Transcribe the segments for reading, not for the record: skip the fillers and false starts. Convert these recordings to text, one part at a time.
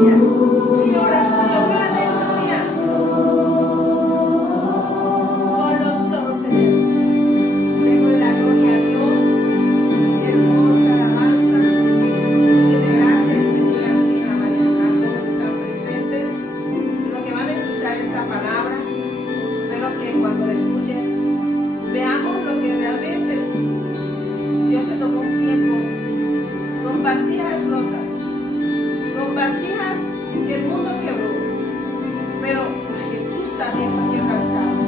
iglesia. Mi oración, aleluya. Con los ojos cerrados. Tengo la gloria a Dios. Hermosa alabanza. De gracia y bendiga a mi hija María, a todos los que están presentes y los que van a escuchar esta palabra. Espero que cuando la escuches veamos lo que realmente Dios se tomó un tiempo con vasijas rotas, con vasijas que el mundo quebró, pero Jesús también fue quebrantado.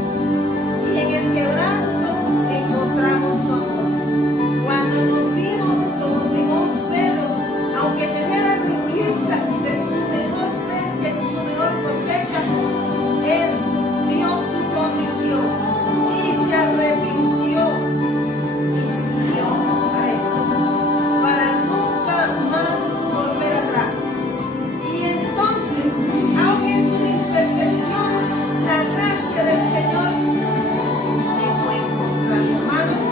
Y en el quebranto encontramos su amor. Cuando nos vimos como Simón Pedro, aunque tenía las riquezas de su mejor pesca y su mejor cosecha, él dio su condición y se arrepintió y siguió a Jesús para nunca más volver atrás. Y entonces, aunque en su imperfección, la gracia del Señor le fue encontrada. Hermanos,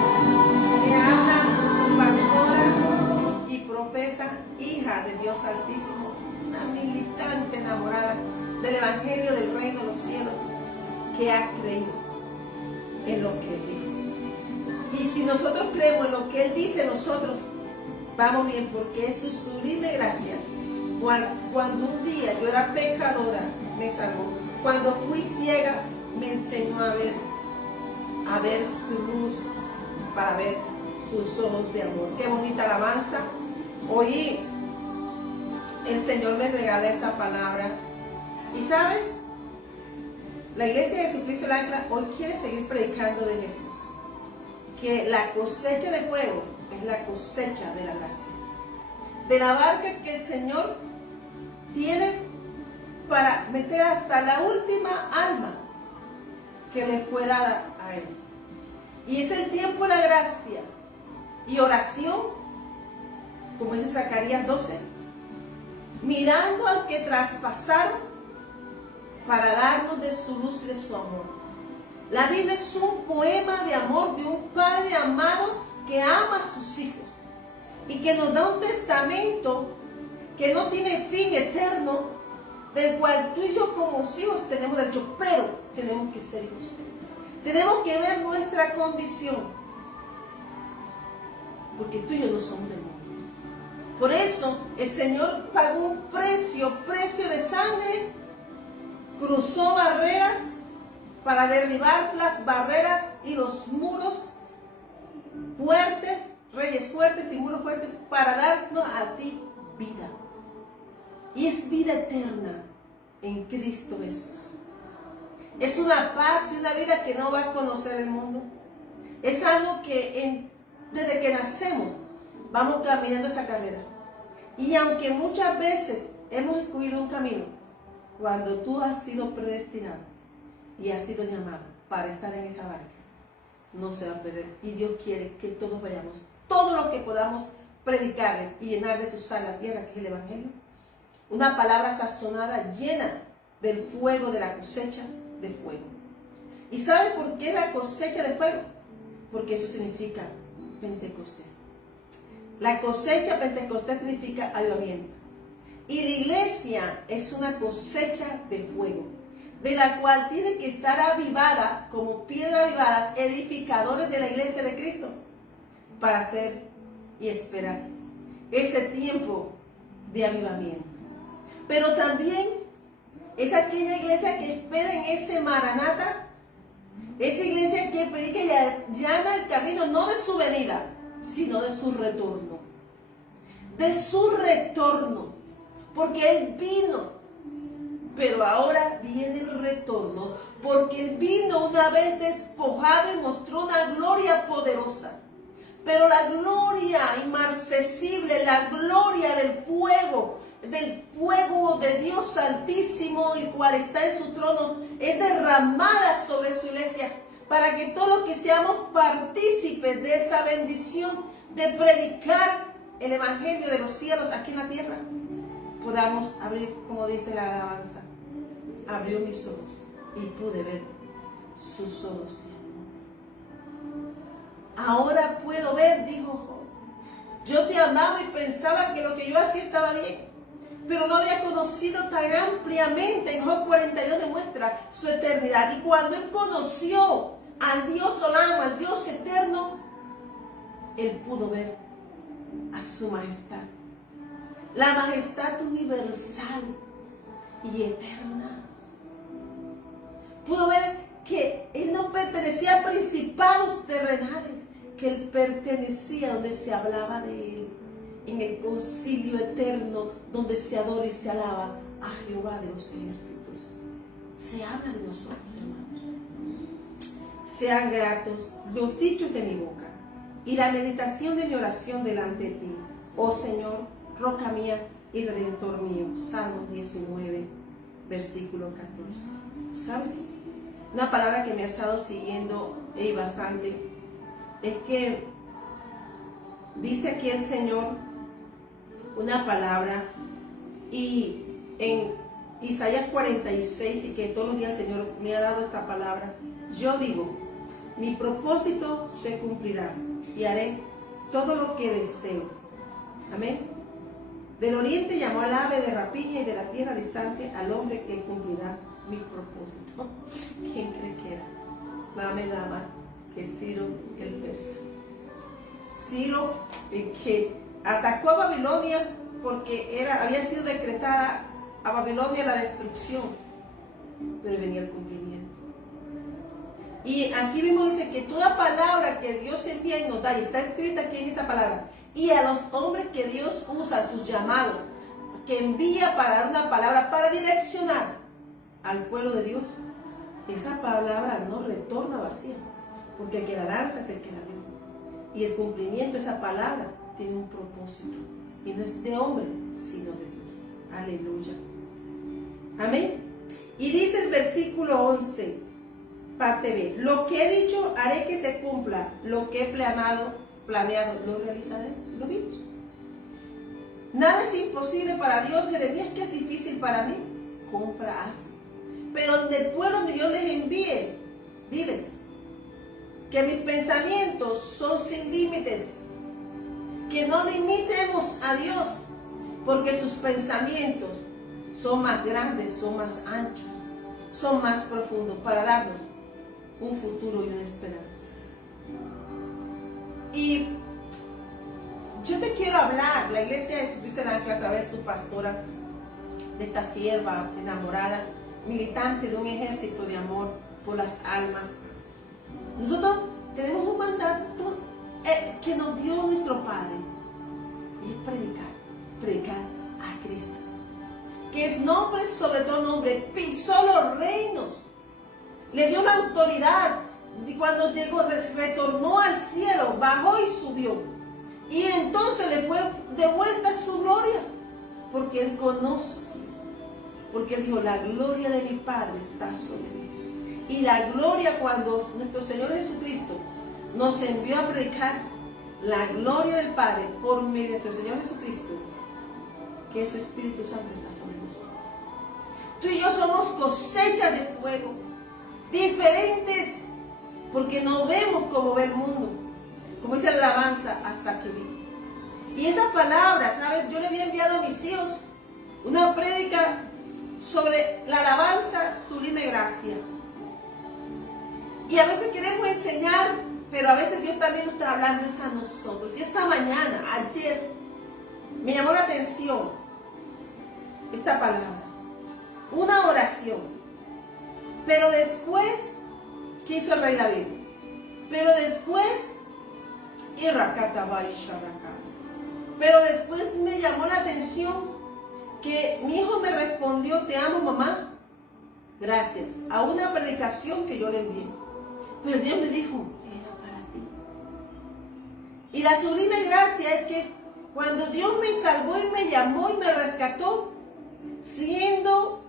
que habla pastora y profeta, hija de Dios Altísimo, una militante enamorada del Evangelio del Reino de los Cielos, que ha creído en lo que Él dijo. Y si nosotros creemos en lo que Él dice, nosotros vamos bien, porque es su sublime gracia. Cuando un día yo era pecadora, me salvó. Cuando fui ciega, me enseñó a ver su luz, para ver sus ojos de amor. Qué bonita alabanza. Hoy el Señor me regala esta palabra. Y sabes, la Iglesia de Jesucristo del Ancla hoy quiere seguir predicando de Jesús. Que la cosecha de fuego es la cosecha de la gracia. De la barca que el Señor tiene para meter hasta la última alma que le fue dada a Él. Y es el tiempo de la gracia y oración, como dice Zacarías 12, mirando al que traspasaron para darnos de su luz y de su amor. La Biblia es un poema de amor de un padre amado que ama a sus hijos y que nos da un testamento que no tiene fin eterno, del cual tú y yo como hijos tenemos derecho, pero tenemos que ser hijos. Tenemos que ver nuestra condición, porque tú y yo no somos del mundo. Por eso el Señor pagó un precio de sangre, cruzó barreras para derribar las barreras y los muros fuertes, reyes fuertes y muros fuertes, para darnos a ti vida. Y es vida eterna en Cristo Jesús. Es una paz y una vida que no va a conocer el mundo. Es algo que desde que nacemos vamos caminando esa carrera. Y aunque muchas veces hemos escogido un camino, cuando tú has sido predestinado y has sido llamado para estar en esa barca, no se va a perder. Y Dios quiere que todos vayamos, todo lo que podamos predicarles y llenar de su sal la tierra, que es el Evangelio. Una palabra sazonada llena del fuego de la cosecha de fuego. ¿Y sabe por qué la cosecha de fuego? Porque eso significa Pentecostés. La cosecha Pentecostés significa avivamiento. Y la iglesia es una cosecha de fuego, de la cual tiene que estar avivada como piedra avivadas, edificadores de la iglesia de Cristo, para hacer y esperar ese tiempo de avivamiento. Pero también es aquella iglesia que espera en ese Maranata, esa iglesia que predica y allana el camino, no de su venida, sino de su retorno. De su retorno. Porque Él vino, pero ahora viene el retorno, porque Él vino una vez despojado y mostró una gloria poderosa. Pero la gloria inmarcesible, la gloria del fuego de Dios Altísimo, el cual está en su trono, es derramada sobre su iglesia, para que todos los que seamos partícipes de esa bendición de predicar el Evangelio de los cielos aquí en la tierra, podamos abrir, como dice la alabanza, abrió mis ojos y pude ver sus ojos. Ahora puedo ver, dijo Job. Yo te amaba y pensaba que lo que yo hacía estaba bien, pero no había conocido tan ampliamente. En Job 42 demuestra su eternidad. Y cuando él conoció al Dios Olamo, al Dios eterno, él pudo ver a su majestad. La majestad universal y eterna. Pudo ver que él no pertenecía a principados terrenales, que él pertenecía donde se hablaba de él, en el concilio eterno, donde se adora y se alaba a Jehová de los ejércitos. Se habla de nosotros, hermanos. Sean gratos los dichos de mi boca y la meditación de mi oración delante de ti, oh Señor, roca mía y redentor mío. Salmo 19, versículo 14. ¿Sabes? Una palabra que me ha estado siguiendo bastante es que dice aquí el Señor una palabra, y en Isaías 46, y que todos los días el Señor me ha dado esta palabra, yo digo, mi propósito se cumplirá y haré todo lo que desees. Amén. Del oriente llamó al ave de rapiña y de la tierra distante al hombre que cumplirá mi propósito. ¿Quién cree que era? Nada más que Ciro el persa. Ciro, el que atacó a Babilonia porque había sido decretada a Babilonia la destrucción, pero venía el cumplimiento. Y aquí mismo dice que toda palabra que Dios envía y nos da, y está escrita aquí en esta palabra, y a los hombres que Dios usa, sus llamados, que envía para dar una palabra, para direccionar al pueblo de Dios, esa palabra no retorna vacía, porque el que la lanza es el que la dio. Y el cumplimiento de esa palabra tiene un propósito, y no es de hombre, sino de Dios. Aleluya. Amén. Y dice el versículo 11, parte B, lo que he dicho haré que se cumpla, lo que he planeado lo realizaré. Lo vimos. Nada es imposible para Dios. Jeremías, que es difícil para mí, compra, haz. Pero donde el pueblo donde yo les envíe, diles que mis pensamientos son sin límites, que no limitemos a Dios, porque sus pensamientos son más grandes, son más anchos, son más profundos, para darnos un futuro y una esperanza. Y yo te quiero hablar, la Iglesia de Jesucristo del Ancla, a través de tu pastora, de esta sierva enamorada, militante de un ejército de amor por las almas. Nosotros tenemos un mandato que nos dio nuestro Padre, y es predicar a Cristo, que es nombre sobre todo nombre, pisó los reinos, le dio la autoridad, y cuando llegó, retornó al cielo, bajó y subió, y entonces le fue de vuelta su gloria, porque Él conoce, porque Él dijo, la gloria de mi Padre está sobre mí. Y la gloria, cuando nuestro Señor Jesucristo nos envió a predicar la gloria del Padre por medio de nuestro Señor Jesucristo, que su Espíritu Santo está sobre nosotros. Tú y yo somos cosechas de fuego, diferentes, porque no vemos como ve el mundo, como dice la alabanza, hasta que vi. Y esa palabra, ¿sabes? Yo le había enviado a mis hijos una prédica sobre la alabanza, sublime gracia. Y a veces queremos enseñar, pero a veces Dios también nos está hablando es a nosotros. Y esta mañana, ayer, me llamó la atención esta palabra, una oración. Pero después, ¿qué hizo el rey David? Pero después, pero después me llamó la atención que mi hijo me respondió, te amo mamá, gracias, a una predicación que yo le envié. Pero Dios me dijo, era para ti. Y la sublime gracia es que cuando Dios me salvó y me llamó y me rescató, siendo,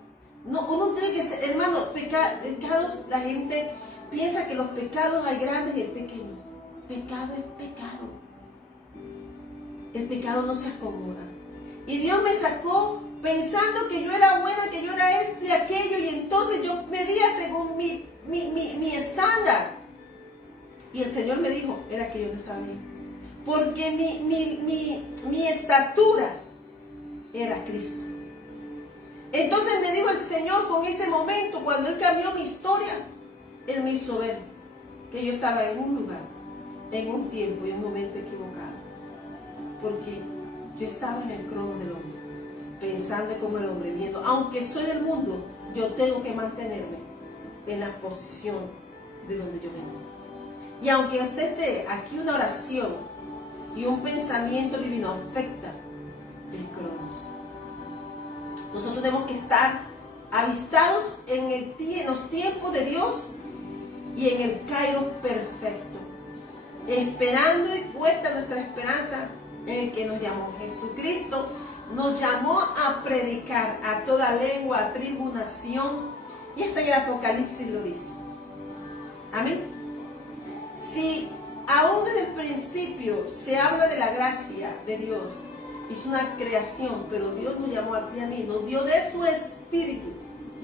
no, uno tiene que ser, hermano, pecados, la gente piensa que los pecados hay grandes y pequeños. Pecado es pecado. El pecado no se acomoda. Y Dios me sacó pensando que yo era buena, que yo era esto y aquello, y entonces yo medía según mi estándar. Y el Señor me dijo, era que yo no estaba bien. Porque mi estatura era Cristo. Entonces me dijo el Señor con ese momento, cuando Él cambió mi historia, Él me hizo ver que yo estaba en un lugar, en un tiempo y un momento equivocado. Porque yo estaba en el crono del hombre, pensando como el hombre, viendo, aunque soy del mundo, yo tengo que mantenerme en la posición de donde yo vengo. Y aunque esté aquí una oración y un pensamiento divino afecta el cronos, nosotros tenemos que estar avistados en los tiempos de Dios y en el Kairos perfecto, esperando y puesta nuestra esperanza en el que nos llamó. Jesucristo nos llamó a predicar a toda lengua, tribu, nación, y hasta en el Apocalipsis lo dice. Amén. Si aún desde el principio se habla de la gracia de Dios, es una creación, pero Dios nos llamó a ti y a mí, nos dio de su espíritu.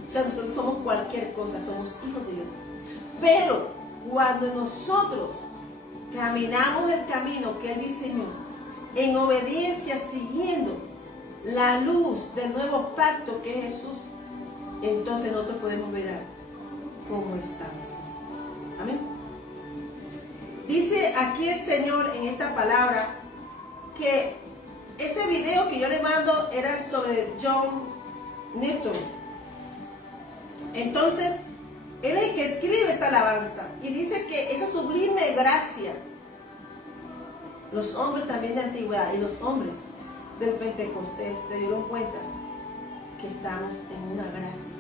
O sea, nosotros somos cualquier cosa, somos hijos de Dios. Pero cuando nosotros caminamos el camino que Él diseñó, en obediencia, siguiendo la luz del nuevo pacto que es Jesús, entonces nosotros podemos ver cómo estamos. Amén. Dice aquí el Señor en esta palabra que ese video que yo le mando era sobre John Newton. Entonces, él es el que escribe esta alabanza y dice que esa sublime gracia, los hombres también de antigüedad y los hombres del Pentecostés se dieron cuenta que estamos en una gracia.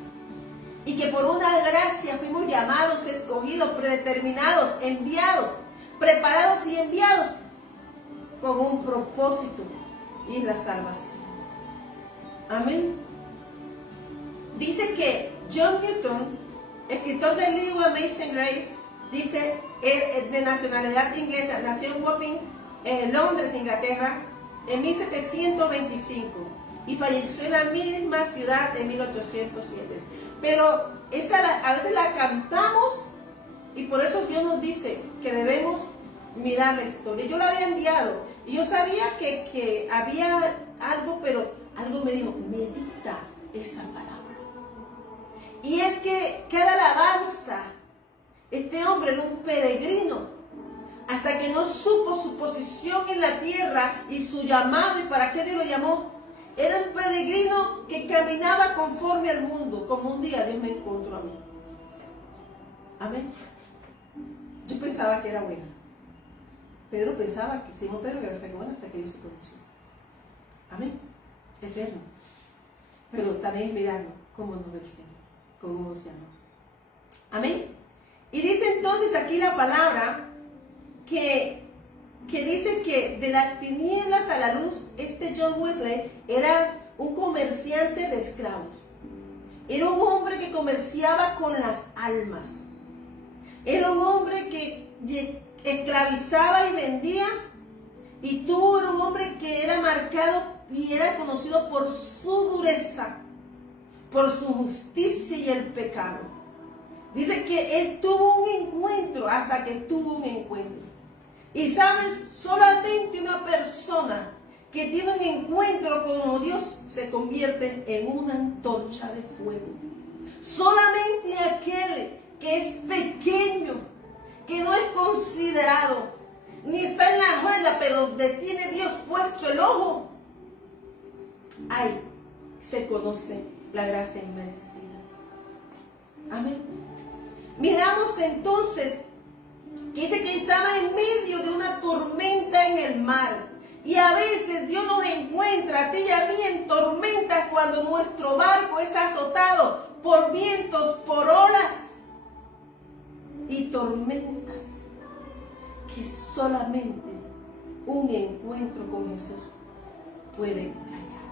Y que por una gracia fuimos llamados, escogidos, predeterminados, enviados, preparados y enviados con un propósito, y es la salvación. Amén. Dice que John Newton, escritor del libro Amazing Grace, dice, de nacionalidad inglesa, nació en Wapping, Londres, Inglaterra, en 1725 y falleció en la misma ciudad en 1807. Pero a veces la cantamos y por eso Dios nos dice que debemos mirar la historia. Yo la había enviado y yo sabía que había algo, pero algo me dijo, medita esa palabra. Y es que cada alabanza, este hombre era un peregrino, hasta que no supo su posición en la tierra y su llamado y para qué Dios lo llamó. Era un peregrino que caminaba conforme al mundo, como un día Dios me encontró a mí. Amén. Yo pensaba que era buena. Pedro pensaba que Simón Pedro era buena hasta que Dios se conoció. Amén. Eterno. Pero también mirando cómo nos ve el Señor, cómo nos llama. Amén. Y dice entonces aquí la palabra que dice que de las tinieblas a la luz, este John Wesley era un comerciante de esclavos. Era un hombre que comerciaba con las almas. Era un hombre que esclavizaba y vendía. Y tú era un hombre que era marcado y era conocido por su dureza, por su justicia y el pecado. Dice que él tuvo un encuentro hasta que tuvo un encuentro. Y sabes, solamente una persona que tiene un encuentro con Dios se convierte en una antorcha de fuego. Solamente aquel que es pequeño, que no es considerado, ni está en la huella, pero donde tiene Dios puesto el ojo, ahí se conoce la gracia inmerecida. Amén. Miramos entonces que dice que estaba en medio de una tormenta en el mar. Y a veces Dios nos encuentra a ti y a mí en tormentas cuando nuestro barco es azotado por vientos, por olas y tormentas que solamente un encuentro con Jesús puede callar.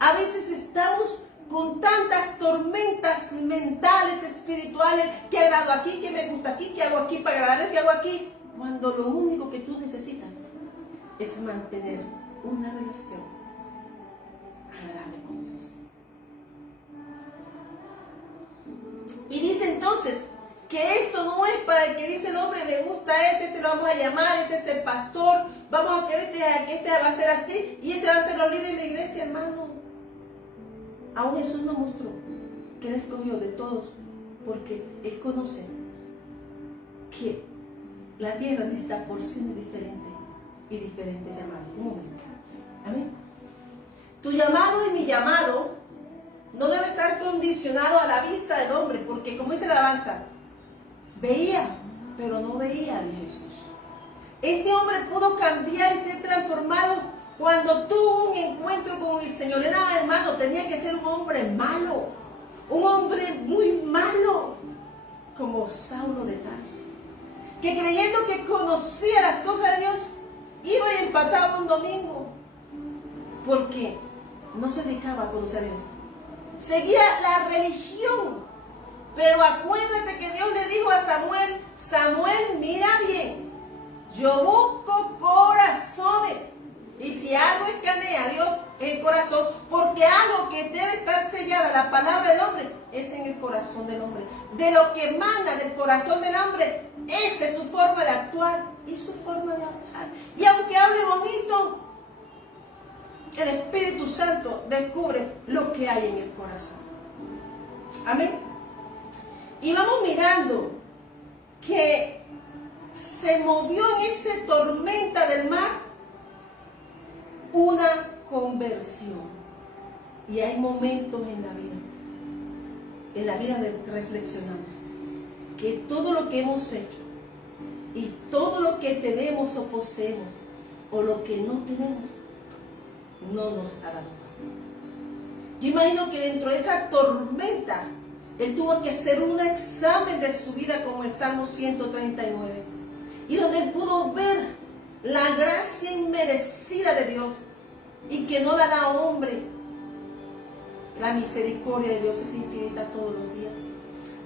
A veces estamos con tantas tormentas mentales, espirituales, que agrado aquí, que me gusta aquí, que hago aquí para agradarle, que hago aquí, cuando lo único que tú necesitas es mantener una relación agradable con Dios. Y dice entonces que esto no es para el que dice el hombre, me gusta ese lo vamos a llamar, ese es el pastor, vamos a querer que este va a ser así, y ese va a ser los líderes de la iglesia, hermano. Aún Jesús nos mostró que Él escogió de todos, porque Él conoce que la tierra necesita porciones diferentes y diferentes llamados. Un momento. Amén. Tu llamado y mi llamado no debe estar condicionado a la vista del hombre, porque como dice la alabanza, veía, pero no veía de Jesús. Ese hombre pudo cambiar y ser transformado cuando tuvo un encuentro con el Señor. Era, hermano, tenía que ser un hombre malo, un hombre muy malo, como Saulo de Tarso, que creyendo que conocía las cosas de Dios, iba y empataba un domingo, porque no se dedicaba a conocer a Dios. Seguía la religión, pero acuérdate que Dios le dijo a Samuel: Samuel, mira bien, yo busco corazones, y si algo escanea a Dios, el corazón, porque algo que debe estar sellada, la palabra del hombre, es en el corazón del hombre. De lo que emana del corazón del hombre, esa es su forma de actuar y su forma de hablar. Y aunque hable bonito, el Espíritu Santo descubre lo que hay en el corazón. Amén. Y vamos mirando que se movió en esa tormenta del mar una conversión. Y hay momentos en la vida de que reflexionamos, que todo lo que hemos hecho y todo lo que tenemos o poseemos o lo que no tenemos no nos hará paz. Yo imagino que dentro de esa tormenta él tuvo que hacer un examen de su vida, como el Salmo 139, y donde él pudo ver la gracia inmerecida de Dios y que no la da hombre. La misericordia de Dios es infinita todos los días.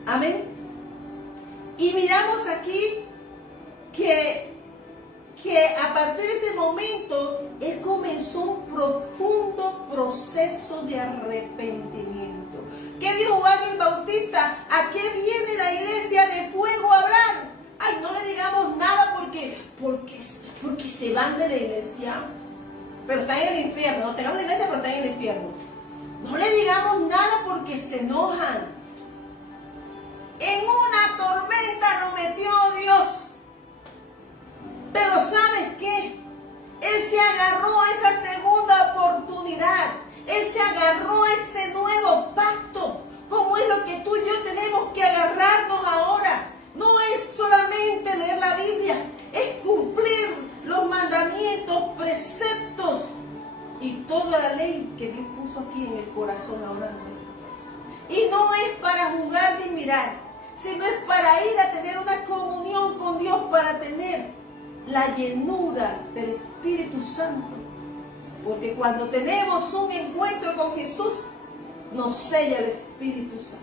Amén. Y miramos aquí que a partir de ese momento él comenzó un profundo proceso de arrepentimiento. ¿Qué dijo Juan el Bautista? ¿A qué viene la iglesia de fuego a hablar? Ay, no le digamos nada porque se van de la iglesia, pero están en el infierno. No tengamos la iglesia, pero están en el infierno. No le digamos nada porque se enojan. En una tormenta lo metió Dios. Pero ¿sabes qué? Él se agarró a esa segunda oportunidad. Él se agarró a ese nuevo pacto. Como es lo que tú y yo tenemos que agarrarnos ahora. No es solamente leer la Biblia, es cumplir los mandamientos, preceptos y toda la ley que Dios puso aquí en el corazón ahora nuestro. Y no es para jugar ni mirar, sino es para ir a tener una comunión con Dios, para tener la llenura del Espíritu Santo. Porque cuando tenemos un encuentro con Jesús, nos sella el Espíritu Santo.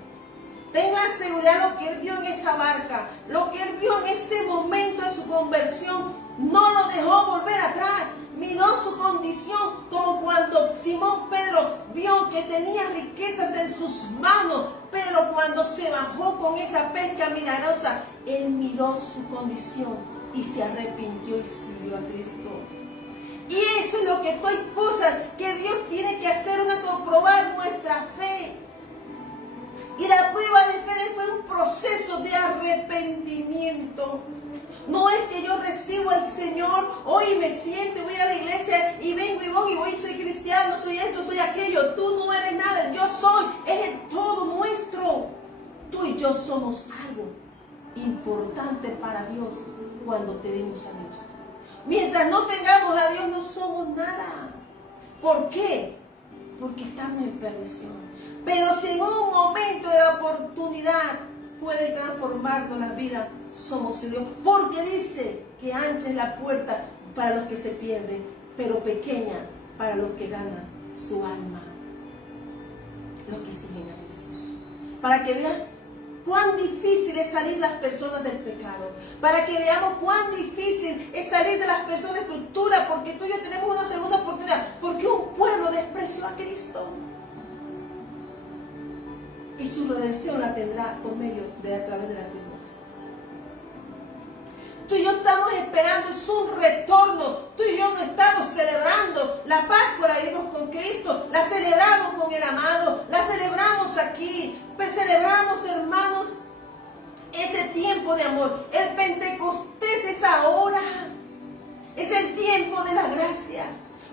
Tenga seguridad, lo que él vio en esa barca, lo que él vio en ese momento de su conversión, no lo dejó volver atrás. Miró su condición como cuando Simón Pedro vio que tenía riquezas en sus manos, pero cuando se bajó con esa pesca milagrosa, él miró su condición y se arrepintió y siguió a Cristo. Y eso es lo que hay cosas que Dios tiene que hacer, comprobar nuestra fe. Y la prueba de fe fue un proceso de arrepentimiento. No es que yo recibo al Señor, hoy me siento y voy a la iglesia y vengo y voy, soy cristiano, soy esto, soy aquello. Tú no eres nada, el yo soy, es el todo nuestro. Tú y yo somos algo importante para Dios cuando tenemos a Dios. Mientras no tengamos a Dios no somos nada. ¿Por qué? Porque estamos en perdición. Pero si en un momento de la oportunidad puede transformarnos la vida, somos Dios. Porque dice que ancha es la puerta para los que se pierden, pero pequeña para los que ganan su alma. Los que siguen a Jesús. Para que vean cuán difícil es salir las personas del pecado. Para que veamos cuán difícil es salir de las personas de cultura, porque tú y yo tenemos una segunda oportunidad. Porque un pueblo despreció a Cristo. Y su redención la tendrá por medio de a través de la tribulación. Tú y yo estamos esperando, es un retorno. Tú y yo no estamos celebrando la Pascua, la vivimos con Cristo, la celebramos con el amado, la celebramos aquí. Pues celebramos, hermanos, ese tiempo de amor. El Pentecostés es ahora, es el tiempo de la gracia.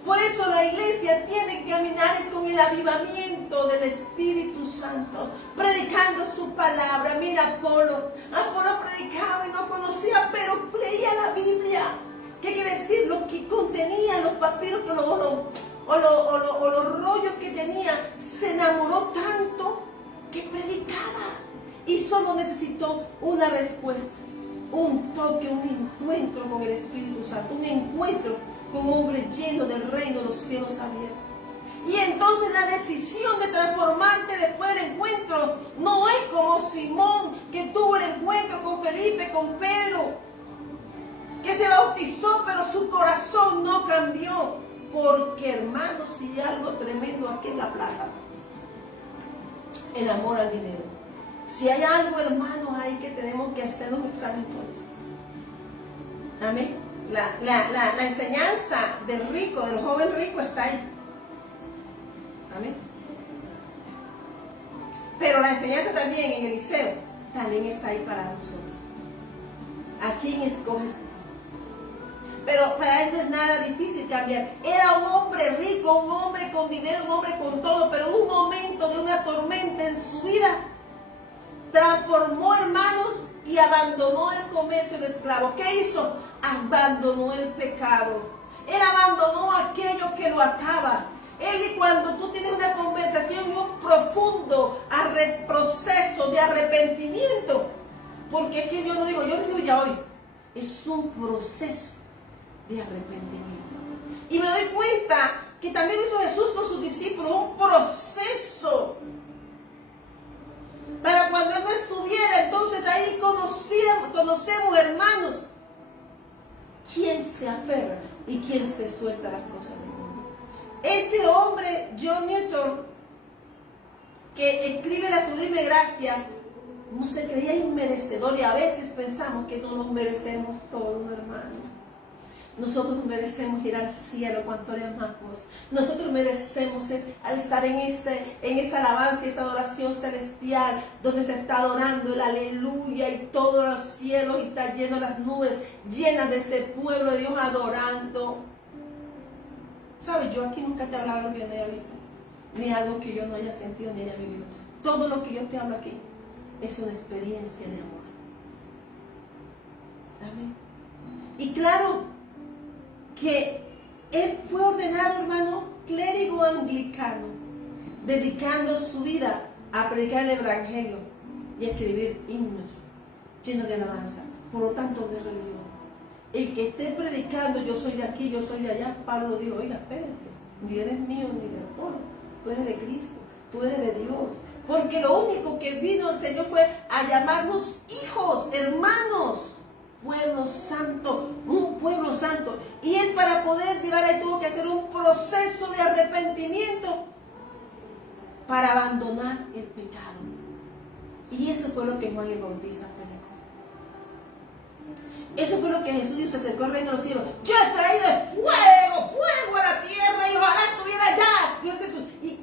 Por eso la iglesia tiene que caminar con el avivamiento del Espíritu Santo, predicando su palabra. Mira, Apolo predicaba y no conocía, pero leía la Biblia. ¿Qué quiere decir? Lo que contenía los papiros o los rollos que tenía. Se enamoró tanto que predicaba y solo necesitó una respuesta, un toque, un encuentro con el Espíritu Santo, un encuentro con un hombre lleno del reino de los cielos abiertos. Y entonces la decisión de transformarte después del encuentro no es como Simón, que tuvo el encuentro con Felipe, con Pedro, que se bautizó, pero su corazón no cambió. Porque, hermanos, si hay algo tremendo aquí en la plaga, el amor al dinero. Si hay algo, hermanos, ahí que tenemos que hacer un examen todos. Amén. La enseñanza del rico, del joven rico está ahí. Amén. Pero la enseñanza también en Eliseo también está ahí para nosotros. ¿A quién escoges? Pero para él no es nada difícil cambiar. Era un hombre rico, un hombre con dinero, un hombre con todo, pero en un momento de una tormenta en su vida, transformó, hermanos, y abandonó el comercio de esclavos. ¿Qué hizo? Abandonó el pecado. Él abandonó aquello que lo ataba. Él, cuando tú tienes una conversación y un profundo proceso de arrepentimiento, porque es que yo no digo, yo recibo ya hoy, es un proceso de arrepentimiento. Y me doy cuenta que también hizo Jesús con sus discípulos, un proceso. Para cuando Él no estuviera, entonces ahí conocemos, hermanos, quién se aferra y quién se suelta las cosas del mundo. Este hombre, John Newton, que escribe la Sublime Gracia, no se creía inmerecedor, y a veces pensamos que no nos merecemos todo, hermano. Nosotros merecemos ir al cielo cuanto le amamos. Nosotros merecemos al estar en esa alabanza y esa adoración celestial, donde se está adorando el aleluya y todos los cielos, y está lleno las nubes, llenas de ese pueblo de Dios adorando. ¿Sabes? Yo aquí nunca te he hablado algo que yo no haya visto, ni algo que yo no haya sentido ni haya vivido. Todo lo que yo te hablo aquí es una experiencia de amor. Amén. Y claro que él fue ordenado, hermano, clérigo anglicano, dedicando su vida a predicar el evangelio y a escribir himnos llenos de alabanza. Por lo tanto, de religión. El que esté predicando, yo soy de aquí, yo soy de allá, Pablo dijo, oiga, espérense, ni eres mío ni del pueblo, tú eres de Cristo, tú eres de Dios. Porque lo único que vino el Señor fue a llamarnos hijos, hermanos. Pueblo santo, un pueblo santo. Y él, para poder llegar ahí, tuvo que hacer un proceso de arrepentimiento para abandonar el pecado. Y eso fue lo que Juan el Bautista predicó. Eso fue lo que Jesús dijo: se acercó al reino de los cielos. Yo he traído fuego a la tierra, y ojalá estuviera allá, Dios Jesús. Y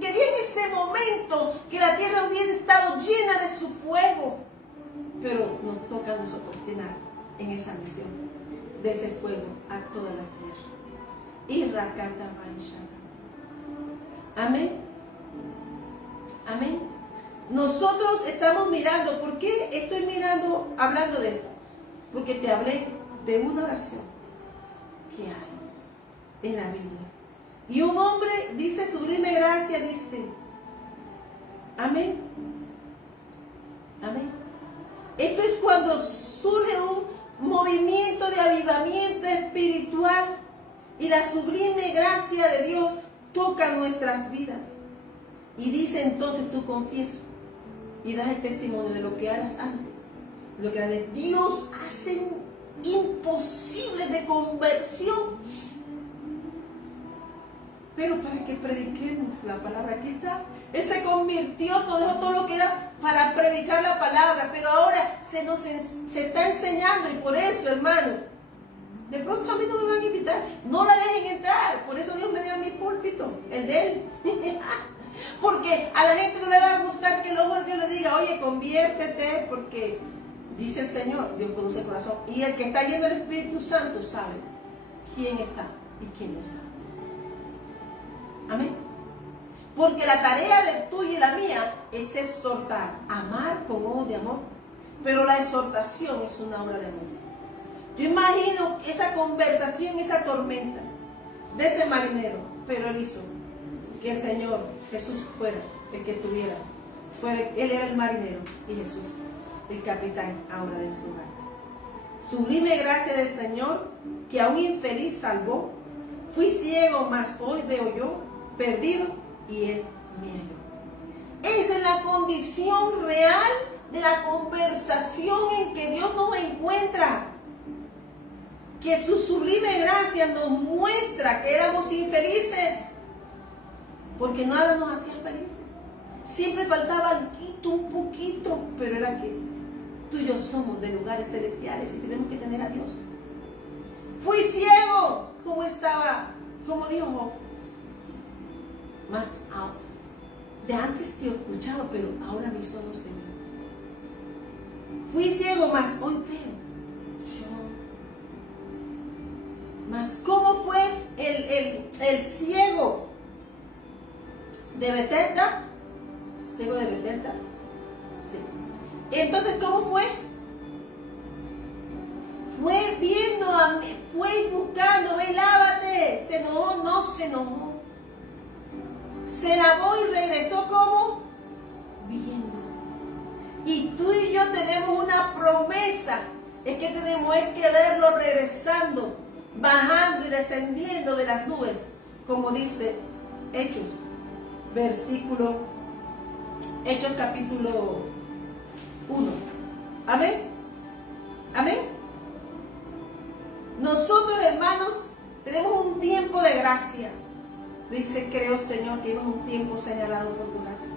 quería en ese momento que la tierra hubiese estado llena de su fuego. Pero nos toca a nosotros llenar en esa misión de ese fuego a toda la tierra. Y Rakata Manshana. Amén. Amén. Nosotros estamos mirando. ¿Por qué estoy hablando de esto? Porque te hablé de una oración que hay en la Biblia. Y un hombre dice, Sublime Gracia, dice, amén. Amén. Esto es cuando surge un movimiento de avivamiento espiritual y la sublime gracia de Dios toca nuestras vidas. Y dice entonces, tú confiesas y das el testimonio de lo que harás antes. Lo que harás. Dios hace imposible de conversión. pero para que prediquemos la palabra. Aquí está. Él se convirtió, dejó todo lo que era para predicar la palabra, pero ahora se está enseñando, y por eso, hermano, de pronto a mí no me van a invitar, no la dejen entrar. Por eso Dios me dio a mi púlpito, el de él. Porque a la gente no le va a gustar que el ojo de Dios le diga, oye, conviértete, porque dice el Señor, Dios conoce el corazón, y el que está lleno del Espíritu Santo sabe quién está y quién no está. Amén. Porque la tarea de tuya y la mía es exhortar, amar con ojos de amor, pero la exhortación es una obra de amor. Yo imagino esa conversación, esa tormenta de ese marinero, pero él hizo que el Señor Jesús fuera el que tuviera, él era el marinero y Jesús el capitán ahora de su hogar. Sublime gracia del Señor que a un infeliz salvó. Fui ciego, mas hoy veo yo, perdido, y él me halló. Esa es la condición real de la conversación en que Dios nos encuentra. Que su sublime gracia nos muestra que éramos infelices, porque nada nos hacía felices. Siempre faltaba algo, un poquito, pero era que tú y yo somos de lugares celestiales y tenemos que tener a Dios. Fui ciego, como estaba, como dijo Job. Más de antes te escuchaba, pero ahora mis ojos te ven. Fui ciego, mas hoy veo. Mas ¿cómo fue el ciego de Bethesda? ¿Ciego de Bethesda? Sí. Entonces, ¿cómo fue? Fue viendo, fue buscando, ve, lávate. Se enojó, no se enojó. Se lavó y regresó como viendo. Y tú y yo tenemos una promesa. Es que tenemos que verlo regresando, bajando y descendiendo de las nubes, como dice Hechos, Hechos capítulo 1. Amén. Amén. Nosotros, hermanos, tenemos un tiempo de gracia. Dice, creo, Señor, que es un tiempo señalado por tu gracia.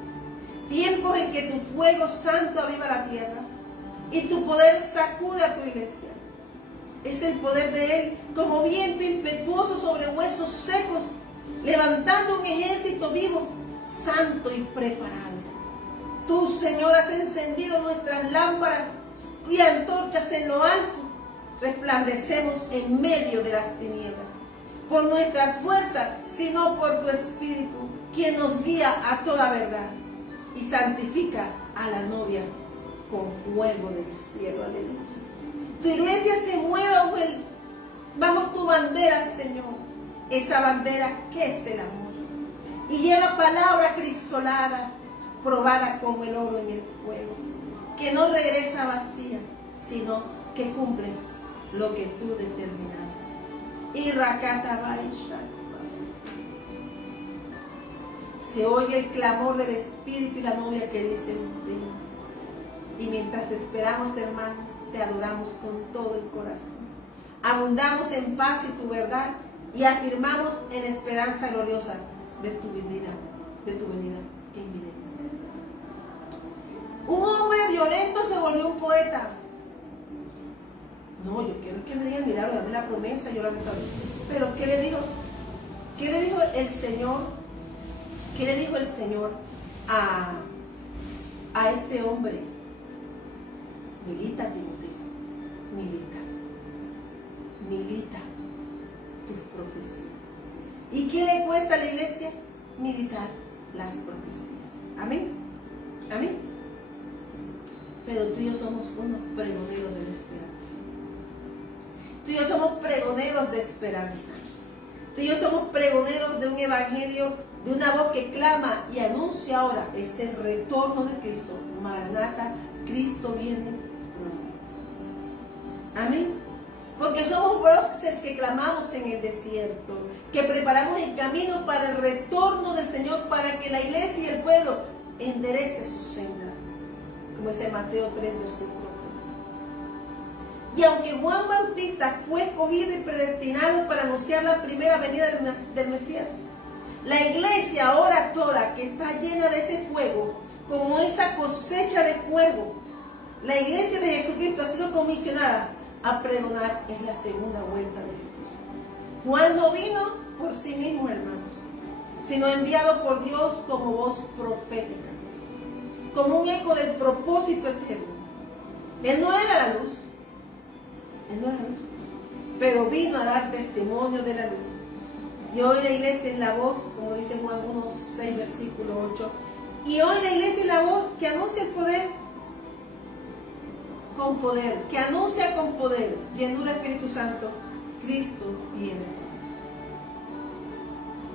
Tiempos en que tu fuego santo aviva la tierra y tu poder sacude a tu iglesia. Es el poder de Él como viento impetuoso sobre huesos secos, levantando un ejército vivo, santo y preparado. Tú, Señor, has encendido nuestras lámparas y antorchas en lo alto. Resplandecemos en medio de las tinieblas. Por nuestras fuerzas, sino por tu Espíritu, quien nos guía a toda verdad y santifica a la novia con fuego del cielo. Aleluya. Tu iglesia se mueve bajo tu bandera, Señor. Esa bandera que es el amor. Y lleva palabra crisolada, probada como el oro en el fuego, que no regresa vacía, sino que cumple lo que tú determinaste. Y se oye el clamor del Espíritu y la novia que dice ven. Y mientras esperamos, hermanos, te adoramos con todo el corazón. Abundamos en paz y tu verdad y afirmamos en esperanza gloriosa de tu venida inminente. Un hombre violento se volvió un poeta. No, yo quiero que me digan, mira, dame la promesa, yo la voy a saber. Pero ¿qué le dijo? ¿Qué le dijo el Señor? ¿Qué le dijo el Señor a este hombre? Milita, Timoteo, milita tus profecías. ¿Y qué le cuesta a la iglesia? Militar las profecías. Amén. Amén. Pero tú y yo somos unos pregoneros de la esperanza. Tú y yo somos pregoneros de esperanza. Tú y yo somos pregoneros de un evangelio, de una voz que clama y anuncia ahora ese retorno de Cristo. Maranata, Cristo viene pronto. Amén. Porque somos voces que clamamos en el desierto, que preparamos el camino para el retorno del Señor, para que la iglesia y el pueblo enderece sus sendas, como dice Mateo 3, versículo 3. Y aunque Juan Bautista fue escogido y predestinado para anunciar la primera venida del Mesías, La iglesia ahora toda que está llena de ese fuego, como esa cosecha de fuego, la iglesia de Jesucristo ha sido comisionada a pregonar en la segunda vuelta de Jesús. Juan no vino por sí mismo, hermanos, sino enviado por Dios como voz profética, como un eco del propósito eterno. Él no era la luz, pero vino a dar testimonio de la luz. Y hoy la iglesia es la voz, como dice Juan 1:6, versículo 8. Y hoy la iglesia es la voz que anuncia el poder, con poder, que anuncia con poder, llenura del Espíritu Santo, Cristo viene.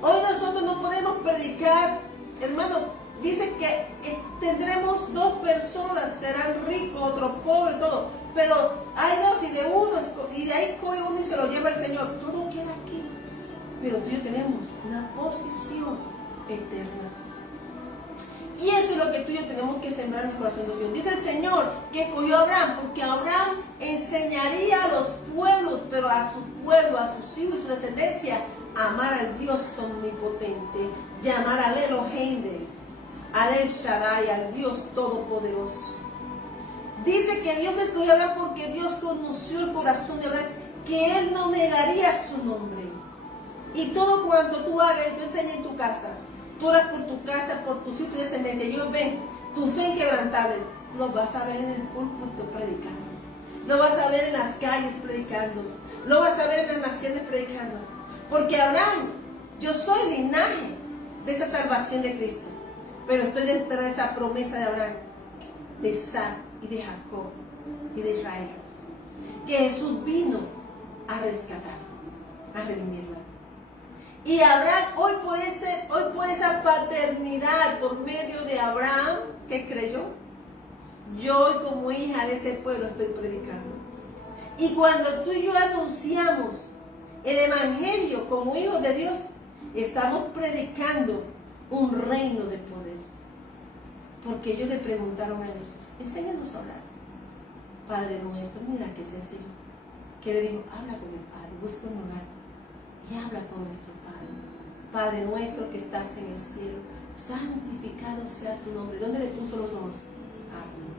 Hoy nosotros no podemos predicar, hermano, dice que tendremos 2 personas, serán ricos, otros pobres, todo. Pero hay 2 y de uno, y de ahí coge uno y se lo lleva el Señor. Todo queda aquí. Pero tú y yo tenemos una posición eterna. Y eso es lo que tú y yo tenemos que sembrar en el corazón de Dios. Dice el Señor que escogió a Abraham, porque Abraham enseñaría a los pueblos, pero a su pueblo, a sus hijos y su descendencia, a amar al Dios omnipotente, llamar al Elohim, al El Shaddai, al Dios todopoderoso. Dice que Dios escogió a Abraham porque Dios conoció el corazón de Abraham, que él no negaría su nombre. Y todo cuanto tú hagas, yo enseñé en tu casa, tú harás por tu casa, por tu sitio de descendencia. Ellos ven tu fe inquebrantable. Lo vas a ver en el púlpito predicando. Lo vas a ver en las calles predicando. Lo vas a ver en las naciones predicando. Porque Abraham, yo soy linaje de esa salvación de Cristo. Pero estoy dentro de esa promesa de Abraham, de Isaac y de Jacob y de Israel. Que Jesús vino a rescatar, a redimirla. Y Abraham, hoy puede esa paternidad por medio de Abraham, que creyó. Yo hoy como hija de ese pueblo estoy predicando. Y cuando tú y yo anunciamos el Evangelio como hijos de Dios, estamos predicando un reino de poder. Porque ellos le preguntaron a Jesús, enséñanos a orar. Padre nuestro, mira qué sencillo. Que le dijo, habla con el Padre, busca un lugar y habla con nuestro Padre. Padre nuestro que estás en el cielo, santificado sea tu nombre. ¿Dónde le puso los ojos? Arriba.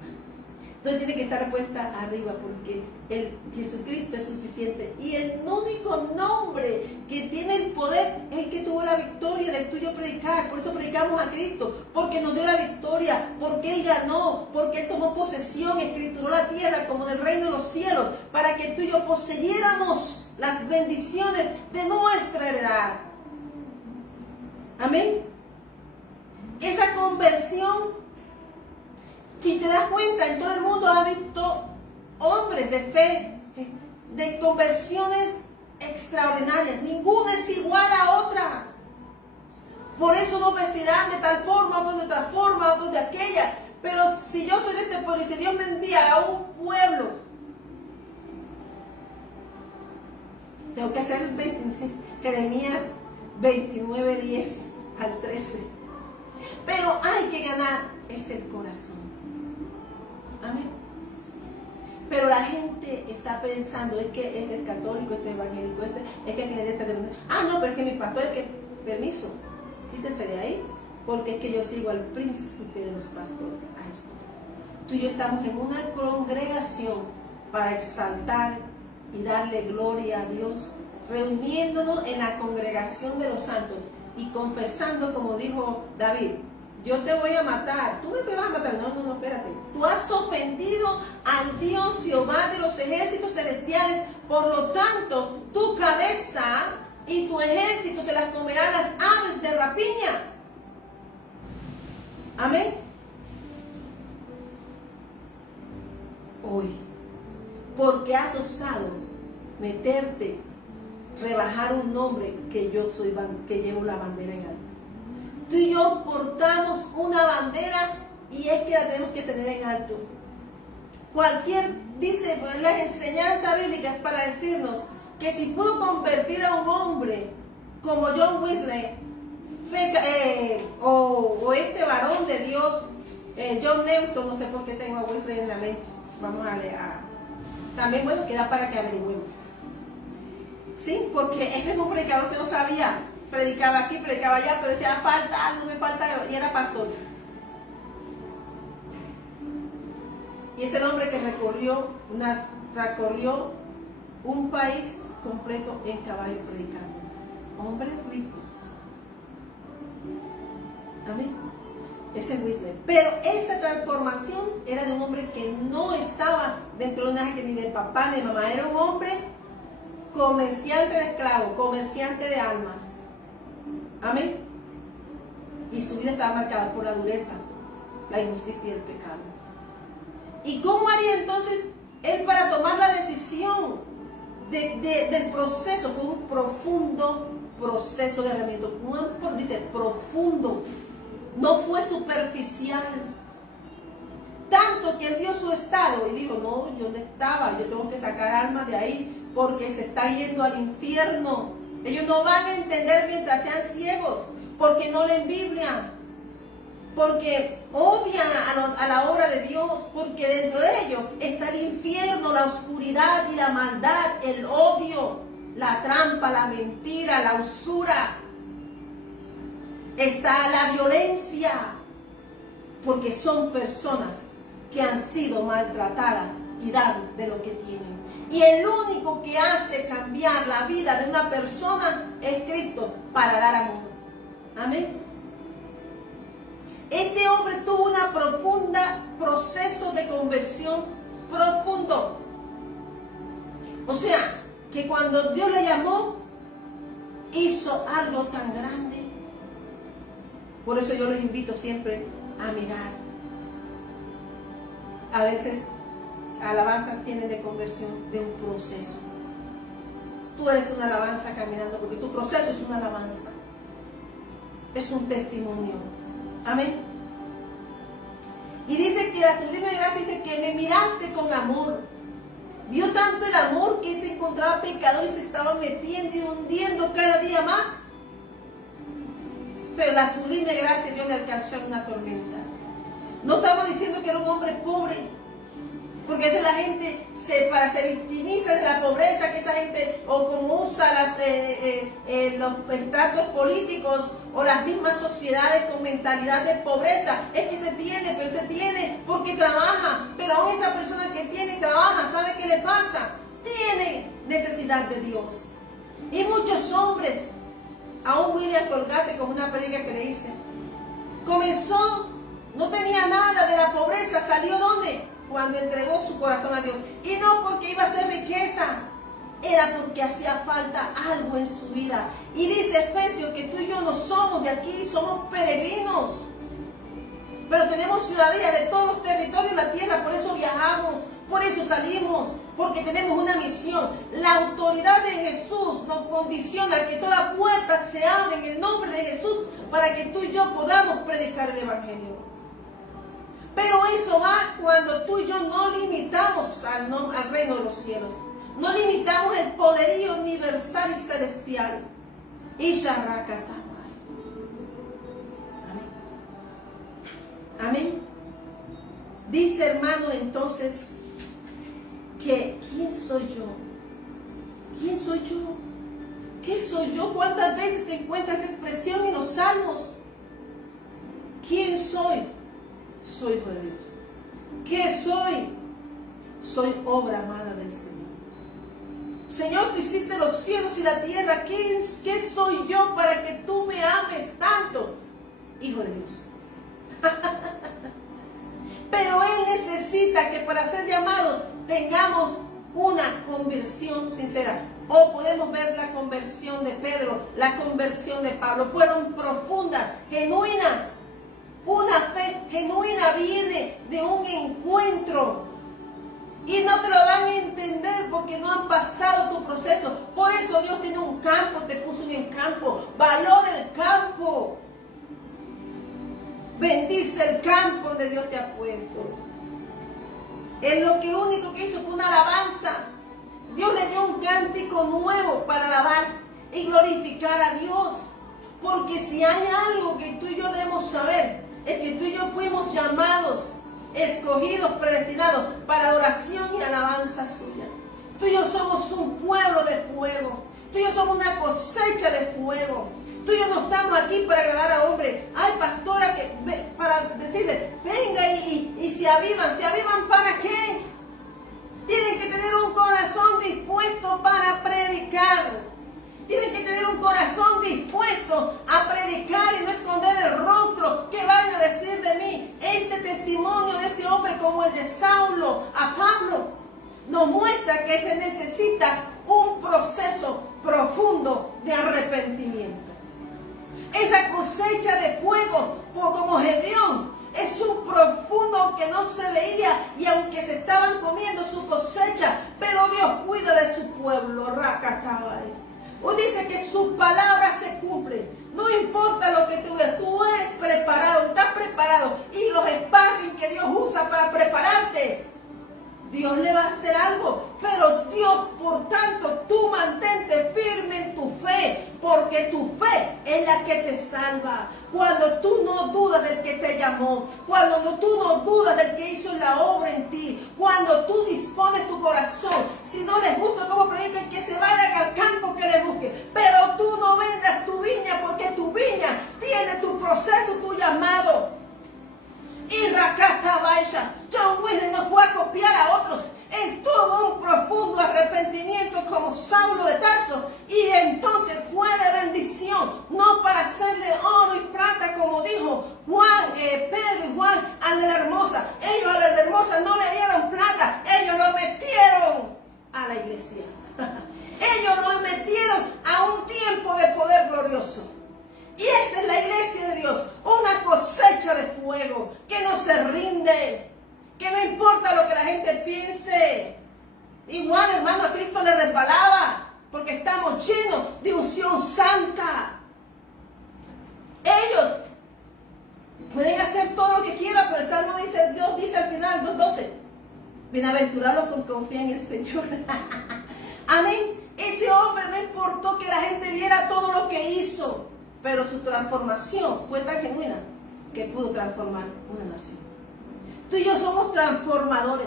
¿Dónde tiene que estar puesta? Arriba, porque el Jesucristo es suficiente. Y el único nombre que tiene el poder es el que tuvo la victoria del tuyo predicar. Por eso predicamos a Cristo, porque nos dio la victoria, porque Él ganó, porque Él tomó posesión, escrituró la tierra como del reino de los cielos, para que tú y yo poseyéramos las bendiciones de nuestra heredad. Amén. Esa conversión, si te das cuenta, en todo el mundo ha visto hombres de fe, de conversiones extraordinarias. Ninguna es igual a otra. Por eso nos vestirán de tal forma, otros de tal forma, otros de aquella. Pero si yo soy de este pueblo y si Dios me envía a un pueblo, tengo que hacer Jeremías 29:10 al 13. Pero hay que ganar ese corazón. Amén. Pero la gente está pensando, es que es el católico, este evangélico, es que es este. No, pero es que mi pastor es que, permiso, quítese de ahí, porque es que yo sigo al príncipe de los pastores, a Jesús. Tú y yo estamos en una congregación para exaltar y darle gloria a Dios, reuniéndonos en la congregación de los santos y confesando, como dijo David, yo te voy a matar, tú me vas a matar. No, espérate. Tú has ofendido al Dios Jehová de los ejércitos celestiales, por lo tanto, tu cabeza y tu ejército se las comerán las aves de rapiña. Amén. Hoy, porque has osado meterte, rebajar un nombre que yo soy, que llevo la bandera en alto. Tú y yo portamos una bandera y es que la tenemos que tener en alto. Dice, pues, la enseñanza bíblica es para decirnos que si pudo convertir a un hombre como John Wesley, o este varón de Dios, John Newton, no sé por qué tengo a Wesley en la mente, vamos a leer, también bueno, queda para que averigüemos. Sí, porque ese es un predicador que no sabía predicaba aquí, predicaba allá, pero decía, falta algo, me falta algo, y era pastor. Y es el hombre que recorrió un país completo en caballo predicando. Hombre rico. Amén. Ese es Whistler. Pero esa transformación era de un hombre que no estaba dentro de un linaje ni de papá ni de mamá. Era un hombre comerciante de esclavos, comerciante de almas. Amén. Y su vida estaba marcada por la dureza, la injusticia y el pecado. ¿Y cómo haría entonces él para tomar la decisión del proceso? Fue un profundo proceso de arrepentimiento. Dice profundo. No fue superficial. Tanto que él vio su estado y dijo, no, yo no estaba, yo tengo que sacar almas de ahí porque se está yendo al infierno. Ellos no van a entender mientras sean ciegos, porque no leen Biblia, porque odian a la obra de Dios, porque dentro de ellos está el infierno, la oscuridad y la maldad, el odio, la trampa, la mentira, la usura. Está la violencia, porque son personas que han sido maltratadas y dan de lo que tienen. Y el único que hace cambiar la vida de una persona es Cristo para dar amor. Amén. Este hombre tuvo una profunda proceso de conversión profundo. O sea, que cuando Dios le llamó, hizo algo tan grande. Por eso yo les invito siempre a mirar. A veces alabanzas tienen de conversión de un proceso. Tú eres una alabanza caminando porque tu proceso es una alabanza. Es un testimonio. Amén. Y dice que la sublime gracia dice que me miraste con amor. Vio tanto el amor que se encontraba pecador y se estaba metiendo y hundiendo cada día más. Pero la sublime gracia Dios le alcanzó en una tormenta. No estamos diciendo que era un hombre pobre, porque esa es la gente se victimiza de la pobreza, que esa gente o como usa los estratos políticos o las mismas sociedades con mentalidad de pobreza. Es que se tiene, pero se tiene porque trabaja. Pero aún esa persona que tiene y trabaja, ¿sabe qué le pasa? Tiene necesidad de Dios. Y muchos hombres, aún William Colgate, con una predica que le hice, comenzó, no tenía nada de la pobreza, salió ¿dónde? Cuando entregó su corazón a Dios. Y no porque iba a ser riqueza, era porque hacía falta algo en su vida. Y dice Efesios que tú y yo no somos de aquí, somos peregrinos. Pero tenemos ciudadanía de todos los territorios de la tierra, por eso viajamos, por eso salimos, porque tenemos una misión. La autoridad de Jesús nos condiciona a que toda puerta se abra en el nombre de Jesús para que tú y yo podamos predicar el Evangelio. Pero eso va cuando tú y yo no limitamos al reino de los cielos. No limitamos el poderío universal y celestial. Amén. Amén. Dice hermano entonces que ¿quién soy yo? ¿Quién soy yo? ¿Qué soy yo? ¿Cuántas veces te encuentras esa expresión en los salmos? ¿Quién soy? Soy hijo de Dios. ¿Qué soy? Soy obra amada del Señor. Señor, tú hiciste los cielos y la tierra. ¿Qué soy yo para que tú me ames tanto? Hijo de Dios. Pero Él necesita que para ser llamados tengamos una conversión sincera. O podemos ver la conversión de Pedro, la conversión de Pablo. Fueron profundas, genuinas. Una fe genuina viene de un encuentro. Y no te lo van a entender porque no han pasado tu proceso. Por eso Dios tiene un campo, te puso en el campo. Valora el campo. Bendice el campo donde Dios te ha puesto. Él lo que único que hizo fue una alabanza. Dios le dio un cántico nuevo para alabar y glorificar a Dios. Porque si hay algo que tú y yo debemos saber, es que tú y yo fuimos llamados, escogidos, predestinados para adoración y alabanza suya. Tú y yo somos un pueblo de fuego. Tú y yo somos una cosecha de fuego. Tú y yo no estamos aquí para agradar a hombres. Ay, pastora, para decirle, venga y se avivan. ¿Se avivan para qué? Tienen que tener un corazón dispuesto para predicar. Tienen que tener un corazón dispuesto a predicar y no esconder el rostro. ¿Qué van a decir de mí? Este testimonio de este hombre, como el de Saulo a Pablo, nos muestra que se necesita un proceso profundo de arrepentimiento. Esa cosecha de fuego, como Gedeón, es un profundo que no se veía, y aunque se estaban comiendo su cosecha, pero Dios cuida de su pueblo. Dice que su palabra se cumple. No importa lo que tú veas, tú eres preparado, estás preparado, y los sparring que Dios usa para prepararte, Dios le va a hacer algo, pero Dios, por tanto, tú mantente firme en tu fe, porque tu fe es la que te salva. Cuando tú no dudas del que te llamó, cuando tú no dudas del que hizo la obra en ti, cuando tú dispones tu corazón, si no les gusta cómo predican, que se vayan al campo que les busque, pero tú no vendas tu viña, porque tu viña tiene tu proceso, tu llamado. Y Rakata Baisha, John Wesley no fue a copiar a otros. Él tuvo un profundo arrepentimiento como Saulo de Tarso, y entonces fue de bendición, no para hacerle oro y plata como dijo Juan, Pedro y Juan al de la hermosa. Ellos a la de la hermosa no le dieron plata, ellos lo metieron a la iglesia. Ellos lo metieron a un tiempo de poder glorioso. Y esa es la iglesia de Dios, una cosecha de fuego que no se rinde, que no importa lo que la gente piense. Igual, hermano, a Cristo le resbalaba, porque estamos llenos de unción santa. Ellos pueden hacer todo lo que quieran, pero el Salmo dice, Dios dice al final, 2:12, bienaventurados los que confían en el Señor. Amén. Ese hombre no importó que la gente viera todo lo que hizo, pero su transformación fue tan genuina que pudo transformar una nación. Tú y yo somos transformadores.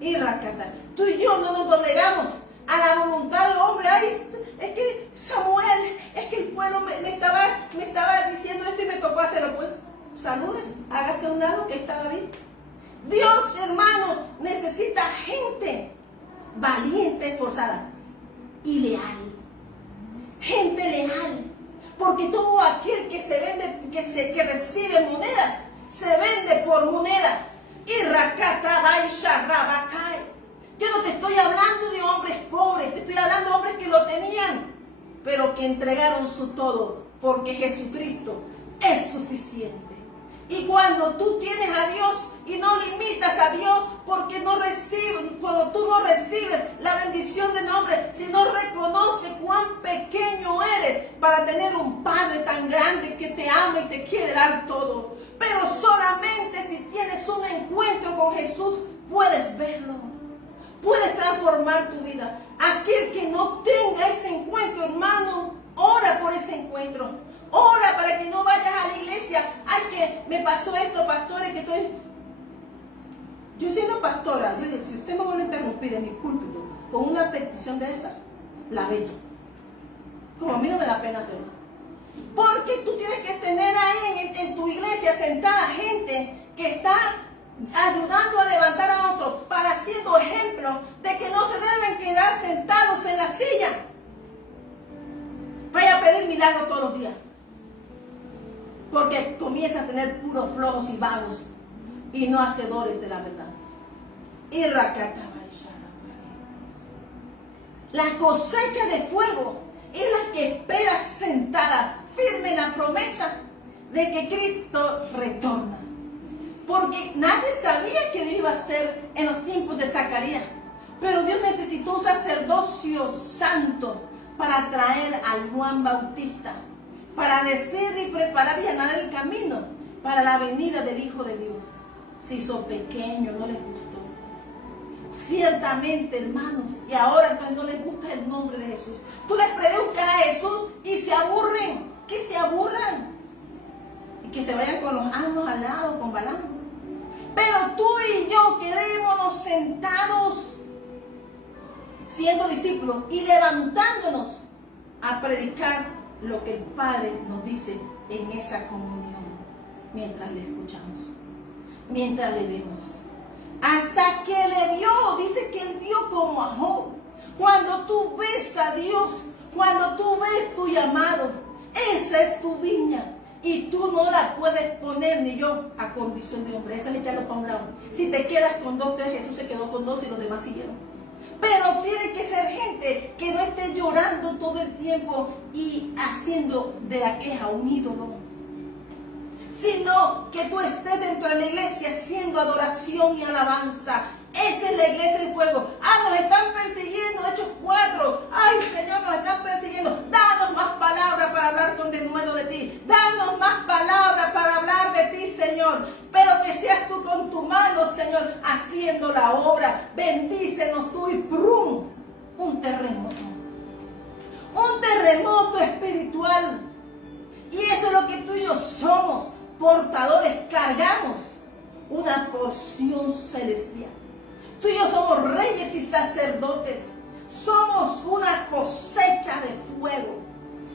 Y Rakata, tú y yo no nos doblegamos a la voluntad del hombre. Ay, es que Samuel, es que el pueblo me estaba diciendo esto y me tocó hacerlo. Pues saludes, hágase a un lado, que está David. Dios, hermano, necesita gente valiente, esforzada y leal. Gente leal. Porque todo aquel que se vende, que recibe monedas, se vende por moneda. Y Rakata Baisha Rabakai. Yo no te estoy hablando de hombres pobres, te estoy hablando de hombres que lo tenían, pero que entregaron su todo, porque Jesucristo es suficiente. Y cuando tú tienes a Dios y no limitas a Dios, porque cuando tú no recibes la bendición del hombre, si no reconoces cuán pequeño eres para tener un Padre tan grande que te ama y te quiere dar todo. Pero solamente si tienes un encuentro con Jesús, puedes verlo. Puedes transformar tu vida. Aquel que no tenga ese encuentro, hermano, ora por ese encuentro. Ora para que no vayas a la iglesia. Ay, que me pasó esto, pastores, que estoy... Yo siendo pastora, yo digo, si usted me vuelve a interrumpir en mi púlpito con una petición de esa, la veto. Como a mí no me da pena hacerlo. Porque tú tienes que tener ahí en tu iglesia sentada gente que está ayudando a levantar a otros, para siendo ejemplo de que no se deben quedar sentados en la silla. Vaya a pedir milagros todos los días. Porque comienza a tener puros flojos y vagos y no hacedores de la verdad. Y la cosecha de fuego es la que espera sentada firme en la promesa de que Cristo retorna. Porque nadie sabía que Dios iba a hacer en los tiempos de Zacarías. Pero Dios necesitó un sacerdocio santo para traer al Juan Bautista, para decir y preparar y allanar el camino para la venida del Hijo de Dios. Se hizo pequeño, no les gustó. Ciertamente, hermanos, y ahora entonces no les gusta el nombre de Jesús. Tú les predicas a Jesús y se aburren. Que se aburran y que se vayan con los asnos al lado, con Balaam. Pero tú y yo quedémonos sentados siendo discípulos y levantándonos a predicar lo que el Padre nos dice en esa comunión, mientras le escuchamos, mientras le vemos. Hasta que le vio, dice que él vio como a Job. Cuando tú ves a Dios, cuando tú ves tu llamado, esa es tu viña. Y tú no la puedes poner ni yo a condición de hombre. Eso es echarlo para un lado. Si te quedas con 2, 3, Jesús se quedó con 2 y los demás siguieron. Pero tiene que ser gente que no esté llorando todo el tiempo y haciendo de la queja un ídolo, sino que tú estés dentro de la iglesia haciendo adoración y alabanza. Esa es la iglesia de fuego. Nos están persiguiendo, Hechos 4. Ay, Señor, nos están persiguiendo. Danos más palabras para hablar con denuedo de ti. Danos más palabras para hablar de ti, Señor. Pero que seas tú con tu mano, Señor, haciendo la obra. Bendícenos tú y ¡prum! Un terremoto. Un terremoto espiritual. Y eso es lo que tú y yo somos. Portadores, cargamos una porción celestial. Tú y yo somos reyes y sacerdotes. Somos una cosecha de fuego.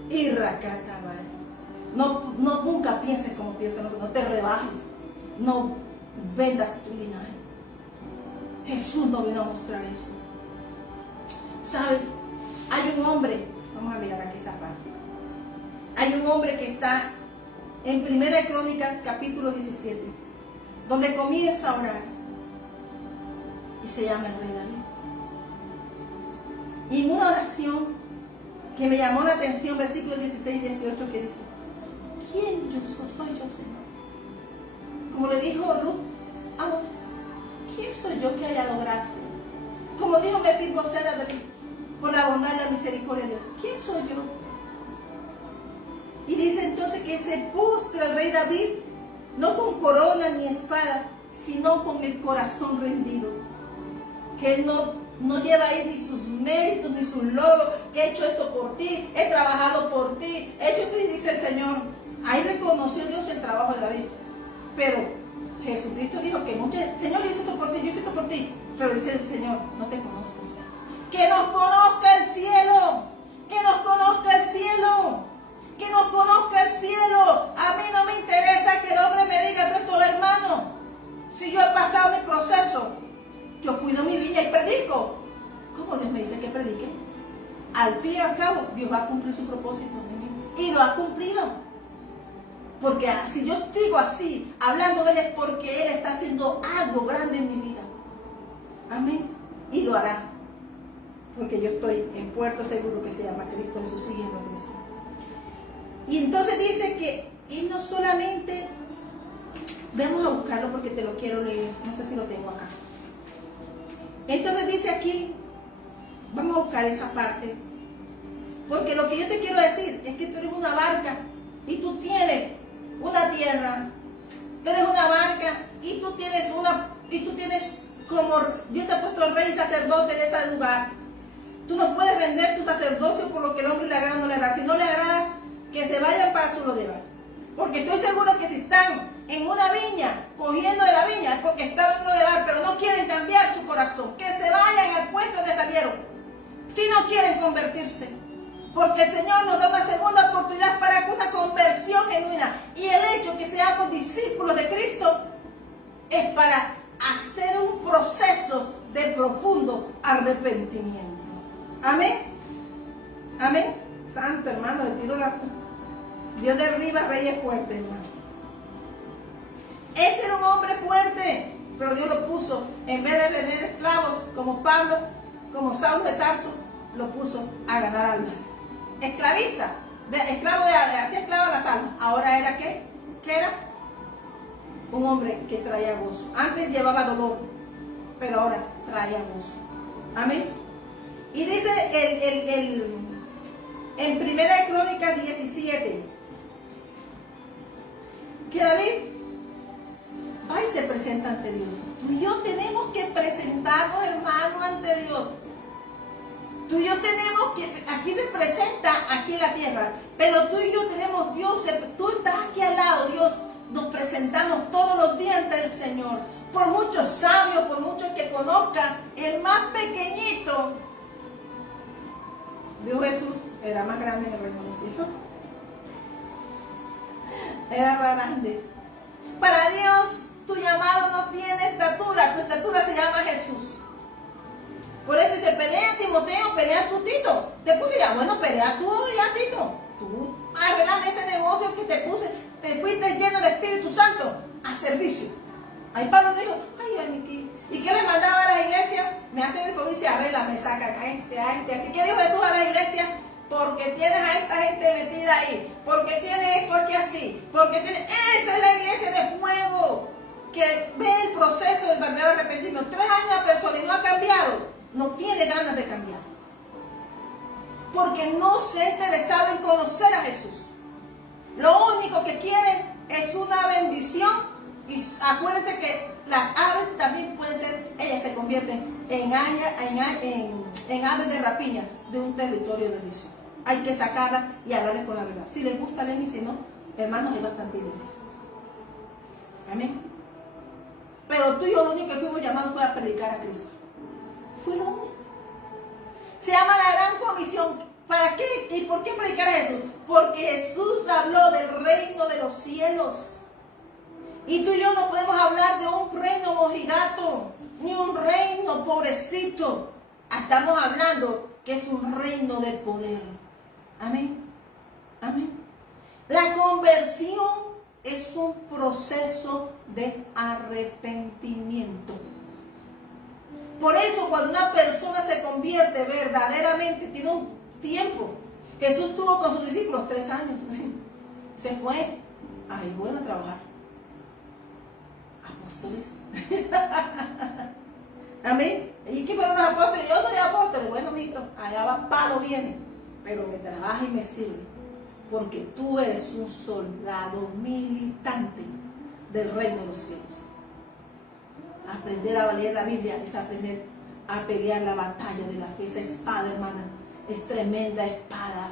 Y Rakatabay. No, nunca pienses como piensan, no te rebajes. No vendas tu linaje. Jesús nos vino a mostrar eso. ¿Sabes? Hay un hombre, vamos a mirar aquí esa parte. Hay un hombre que está en 1 Crónicas capítulo 17, donde comienza a orar. Y se llama el rey David. Y una oración que me llamó la atención, versículos 16 y 18, que dice: ¿quién yo soy? Soy yo, Señor. Como le dijo Ruth a vos, ¿quién soy yo que haya dado gracias? Como dijo Mefiboset a David, por la bondad y la misericordia de Dios, ¿quién soy yo? Y dice entonces que se postra el rey David, no con corona ni espada, sino con el corazón rendido. Que él no lleva ahí ni sus méritos, ni sus logros, que he hecho esto por ti, he trabajado por ti, he hecho esto, y dice el Señor. Ahí reconoció Dios el trabajo de David. Pero Jesucristo dijo que Señor, yo hice esto por ti, yo hice esto por ti. Pero dice el Señor, no te conozco. Que nos conozca el cielo, que nos conozca el cielo, que nos conozca el cielo. A mí no me interesa que el hombre me diga, tú eres tu hermano. Si yo he pasado mi proceso, yo cuido mi viña y predico. ¿Cómo Dios me dice que predique? Al fin y al cabo, Dios va a cumplir su propósito en mí. Y lo ha cumplido. Porque si yo digo así, hablando de Él, es porque Él está haciendo algo grande en mi vida. Amén. Y lo hará. Porque yo estoy en puerto seguro que se llama Cristo Jesús, siguiendo a Cristo. Y entonces dice que Él no solamente... Vamos a buscarlo porque te lo quiero leer. No sé si lo tengo acá. Entonces dice aquí, vamos a buscar esa parte, porque lo que yo te quiero decir es que tú eres una barca y tú tienes una tierra, tú eres una barca y tú tienes como Dios te ha puesto rey y sacerdote de ese lugar. Tú no puedes vender tu sacerdocio por lo que el hombre le agrada o no le agrada. Si no le agrada, que se vayan para su lodevar. Porque estoy seguro que si están en una viña, cogiendo de la viña, es porque están en un lodevar, pero no quieren cambiar su corazón. Que se vayan al puesto donde salieron, si no quieren convertirse. Porque el Señor nos da una segunda oportunidad para una conversión genuina. Y el hecho que seamos discípulos de Cristo es para hacer un proceso de profundo arrepentimiento. Amén. Amén. Santo hermano, le tiro la... Dios derriba reyes fuertes, hermano. Ese era un hombre fuerte, pero Dios lo puso, en vez de vender esclavos como Pablo, como Saulo de Tarso, lo puso a ganar almas. Esclavista, hacía esclavo a las almas. Ahora era ¿qué? ¿Qué era? Un hombre que traía gozo. Antes llevaba dolor, pero ahora traía gozo. Amén. Y dice en 1 Crónicas 17 que David va y se presenta ante Dios. Tú y yo tenemos que presentarnos, hermano, ante Dios. Tú y yo tenemos que, aquí se presenta, aquí en la tierra, pero tú y yo tenemos Dios, tú estás aquí al lado, Dios, nos presentamos todos los días ante el Señor. Por muchos sabios, por muchos que conozcan, el más pequeñito, Dios Jesús era más grande en el reino de los cielos. Era grande. Para Dios, tu llamado no tiene estatura, tu estatura se llama Jesús. Por eso dice, pelea Timoteo, pelea tú Tito. Te puse ya, bueno, pelea tú ya Tito. Tú arreglame ese negocio que te puse, te fuiste lleno del Espíritu Santo a servicio. Ahí Pablo dijo, ay, Miki, ¿y qué le mandaba a las iglesias? Me hacen el favor y se arregla, me sacan a este. ¿Qué dijo Jesús a la iglesia? Porque tienes a esta gente metida ahí, porque tienes esto aquí así, porque tienes... Esa es la iglesia de fuego, que ve el proceso del verdadero arrepentimiento. 3 años la persona y no ha cambiado, no tiene ganas de cambiar. Porque no se ha interesado en conocer a Jesús. Lo único que quiere es una bendición. Y acuérdense que las aves también pueden ser, ellas se convierten en aves de rapiña de un territorio de bendición. Hay que sacarlas y hablarles con la verdad. Si les gusta, bien, y si no, hermanos, hay bastantes iglesias. Amén. Pero tú y yo lo único que fuimos llamados fue a predicar a Cristo. Fue lo único. Se llama la gran comisión. ¿Para qué? ¿Y por qué predicar a Jesús? Porque Jesús habló del reino de los cielos. Y tú y yo no podemos hablar de un reino mojigato, ni un reino pobrecito. Estamos hablando que es un reino de poder. Amén. Amén. La conversión es un proceso de arrepentimiento. Por eso cuando una persona se convierte verdaderamente, tiene un tiempo. Jesús estuvo con sus discípulos 3 años. Se fue. Ay, bueno, a trabajar. Apóstoles. Amén. ¿Y qué fueron los apóstoles? Yo soy apóstol. Bueno, mijito, allá va palo viene. Pero me trabaja y me sirve. Porque tú eres un soldado militante del reino de los cielos. Aprender a leer la Biblia es aprender a pelear la batalla de la fe. Esa espada, hermana, es tremenda espada.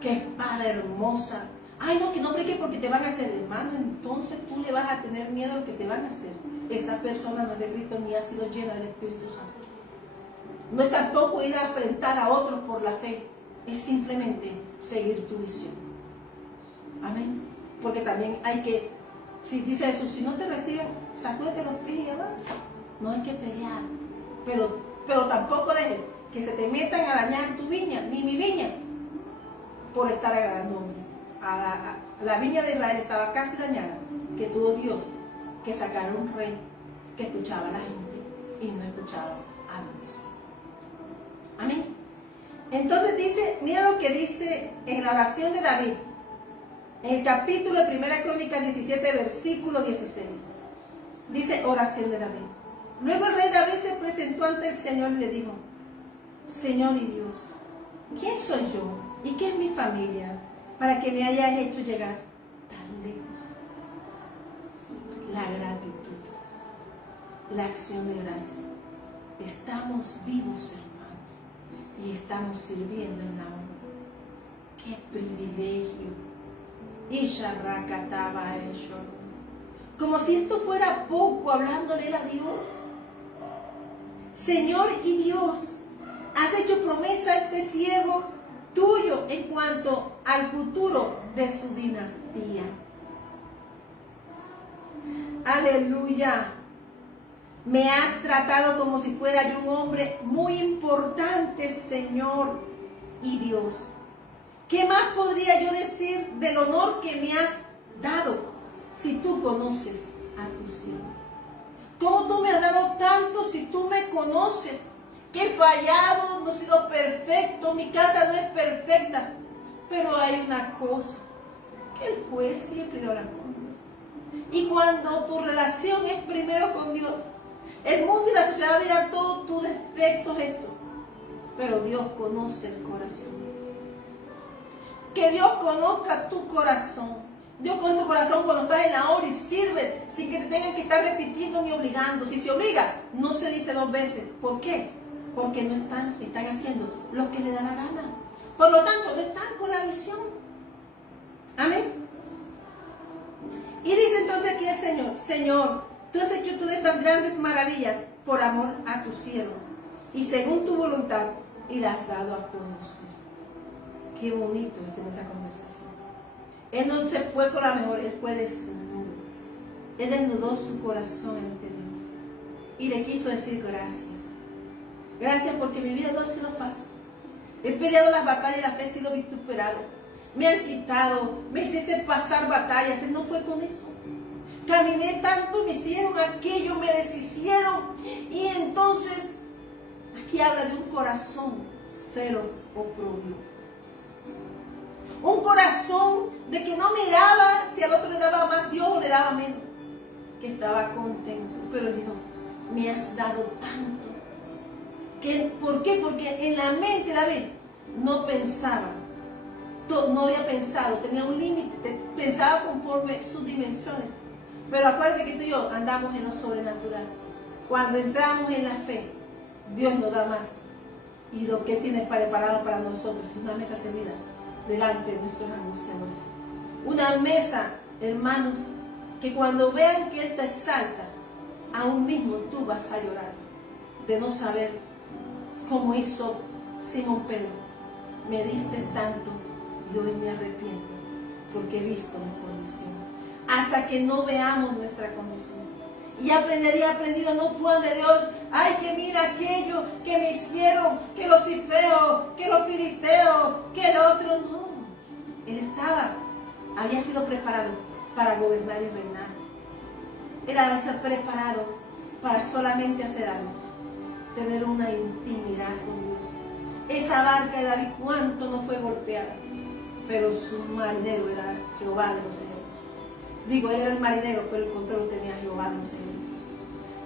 Qué espada hermosa. Ay, no, que no breque porque te van a hacer, hermano. Entonces tú le vas a tener miedo a lo que te van a hacer. Esa persona no es de Cristo ni ha sido llena del Espíritu Santo. No es tampoco ir a enfrentar a otros por la fe. Es simplemente seguir tu visión. Amén. Porque también hay que, si dice Jesús, si no te reciben, sacúdete los pies y avanza. No hay que pelear. Pero tampoco dejes que se te metan a dañar tu viña, ni mi viña, por estar agradando a hombre. La viña de Israel estaba casi dañada, que tuvo Dios que sacar un rey que escuchaba a la gente y no escuchaba a Dios. Amén. Entonces dice, mira lo que dice en la oración de David, en el capítulo de 1 Crónicas 17, versículo 16. Dice oración de David. Luego el rey David se presentó ante el Señor y le dijo, Señor y Dios, ¿quién soy yo y qué es mi familia para que me hayas hecho llegar tan lejos? La gratitud, la acción de gracia. Estamos vivos, hermanos, y estamos sirviendo en la obra. ¡Qué privilegio! Isharrakataba ello. Como si esto fuera poco, hablándole a Dios. Señor y Dios, has hecho promesa a este siervo tuyo en cuanto al futuro de su dinastía. Aleluya. Me has tratado como si fuera yo un hombre muy importante, Señor y Dios. ¿Qué más podría yo decir del honor que me has dado si tú conoces a tu siervo? ¿Cómo tú me has dado tanto si tú me conoces? Que he fallado, no he sido perfecto, mi casa no es perfecta. Pero hay una cosa, que Él fue siempre ahora con Dios. Y cuando tu relación es primero con Dios, el mundo y la sociedad verán todos tus defectos, pero Dios conoce el corazón. Que Dios conozca tu corazón. Dios conoce tu corazón cuando estás en la obra y sirves sin que te tengan que estar repitiendo ni obligando. Si se obliga, no se dice 2 veces. ¿Por qué? Porque no están haciendo lo que le da la gana. Por lo tanto, no están con la visión. Amén. Y dice entonces aquí el Señor, Señor, tú has hecho todas estas grandes maravillas por amor a tu siervo y según tu voluntad y las has dado a conocer. Qué bonito es en esa conversación. Él no se fue con la mejor, él fue desnudo. Él desnudó su corazón ante Dios y le quiso decir gracias. Gracias porque mi vida no ha sido fácil. He peleado las batallas y la fe ha sido vituperado. Me han quitado, me hiciste pasar batallas. Él no fue con eso. Caminé tanto, me hicieron aquello, me deshicieron. Y entonces, aquí habla de un corazón cero oprobio. Un corazón de que no miraba si al otro le daba más Dios o le daba menos. Que estaba contento. Pero dijo, me has dado tanto. ¿Por qué? Porque en la mente David no pensaba, no había pensado, tenía un límite, pensaba conforme sus dimensiones. Pero acuérdate que tú y yo andamos en lo sobrenatural. Cuando entramos en la fe, Dios nos da más. Y lo que Él tiene preparado para nosotros es una mesa servida delante de nuestros angustiadores. Una mesa, hermanos, que cuando vean que Él te exalta, aún mismo tú vas a llorar de no saber como hizo Simón Pedro. Me diste tanto y hoy me arrepiento porque he visto mi condición. Hasta que no veamos nuestra condición. Y aprendido, no fue de Dios, ay, que mira aquello que me hicieron, que los cifeos, que los filisteos, que el otro. No, él había sido preparado para gobernar y reinar. Él había sido preparado para solamente hacer algo, tener una intimidad con Dios. Esa barca de David, cuánto no fue golpeada, pero su marinero era Jehová de los ejércitos. Digo, él era el marinero, pero el control tenía Jehová de los ejércitos.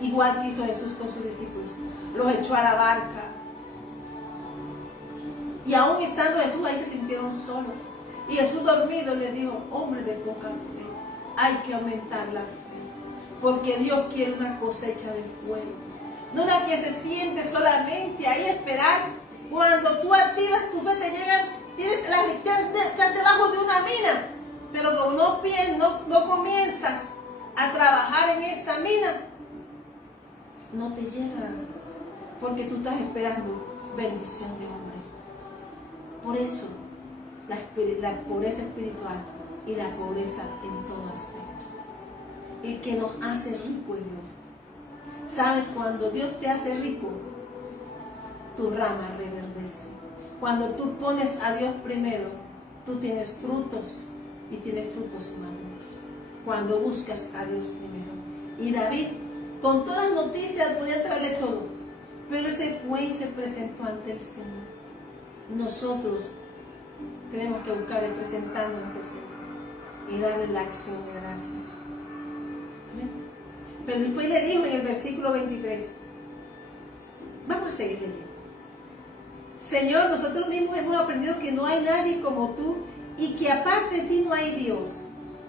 Igual que hizo Jesús con sus discípulos, los echó a la barca. Y aún estando Jesús ahí se sintieron solos. Y Jesús dormido le dijo, hombre de poca fe, hay que aumentar la fe, porque Dios quiere una cosecha de fuego. No la que se siente solamente ahí esperar. Cuando tú activas tu fe te llegan, estás debajo de una mina, pero como no comienzas a trabajar en esa mina, no te llega, porque tú estás esperando bendición de hombre. Por eso la pobreza espiritual y la pobreza en todo aspecto. El que nos hace rico es Dios. ¿Sabes? Cuando Dios te hace rico, tu rama reverdece. Cuando tú pones a Dios primero, tú tienes frutos y tienes frutos maduros. Cuando buscas a Dios primero. Y David, con todas las noticias, podía traerle todo, pero se fue y se presentó ante el Señor. Nosotros tenemos que buscar y presentarnos ante el Señor y darle la acción de gracias. ¿Amén? Pero y fue y le dijo en el versículo 23, vamos a seguir leyendo. Señor, nosotros mismos hemos aprendido que no hay nadie como tú y que aparte de ti no hay Dios.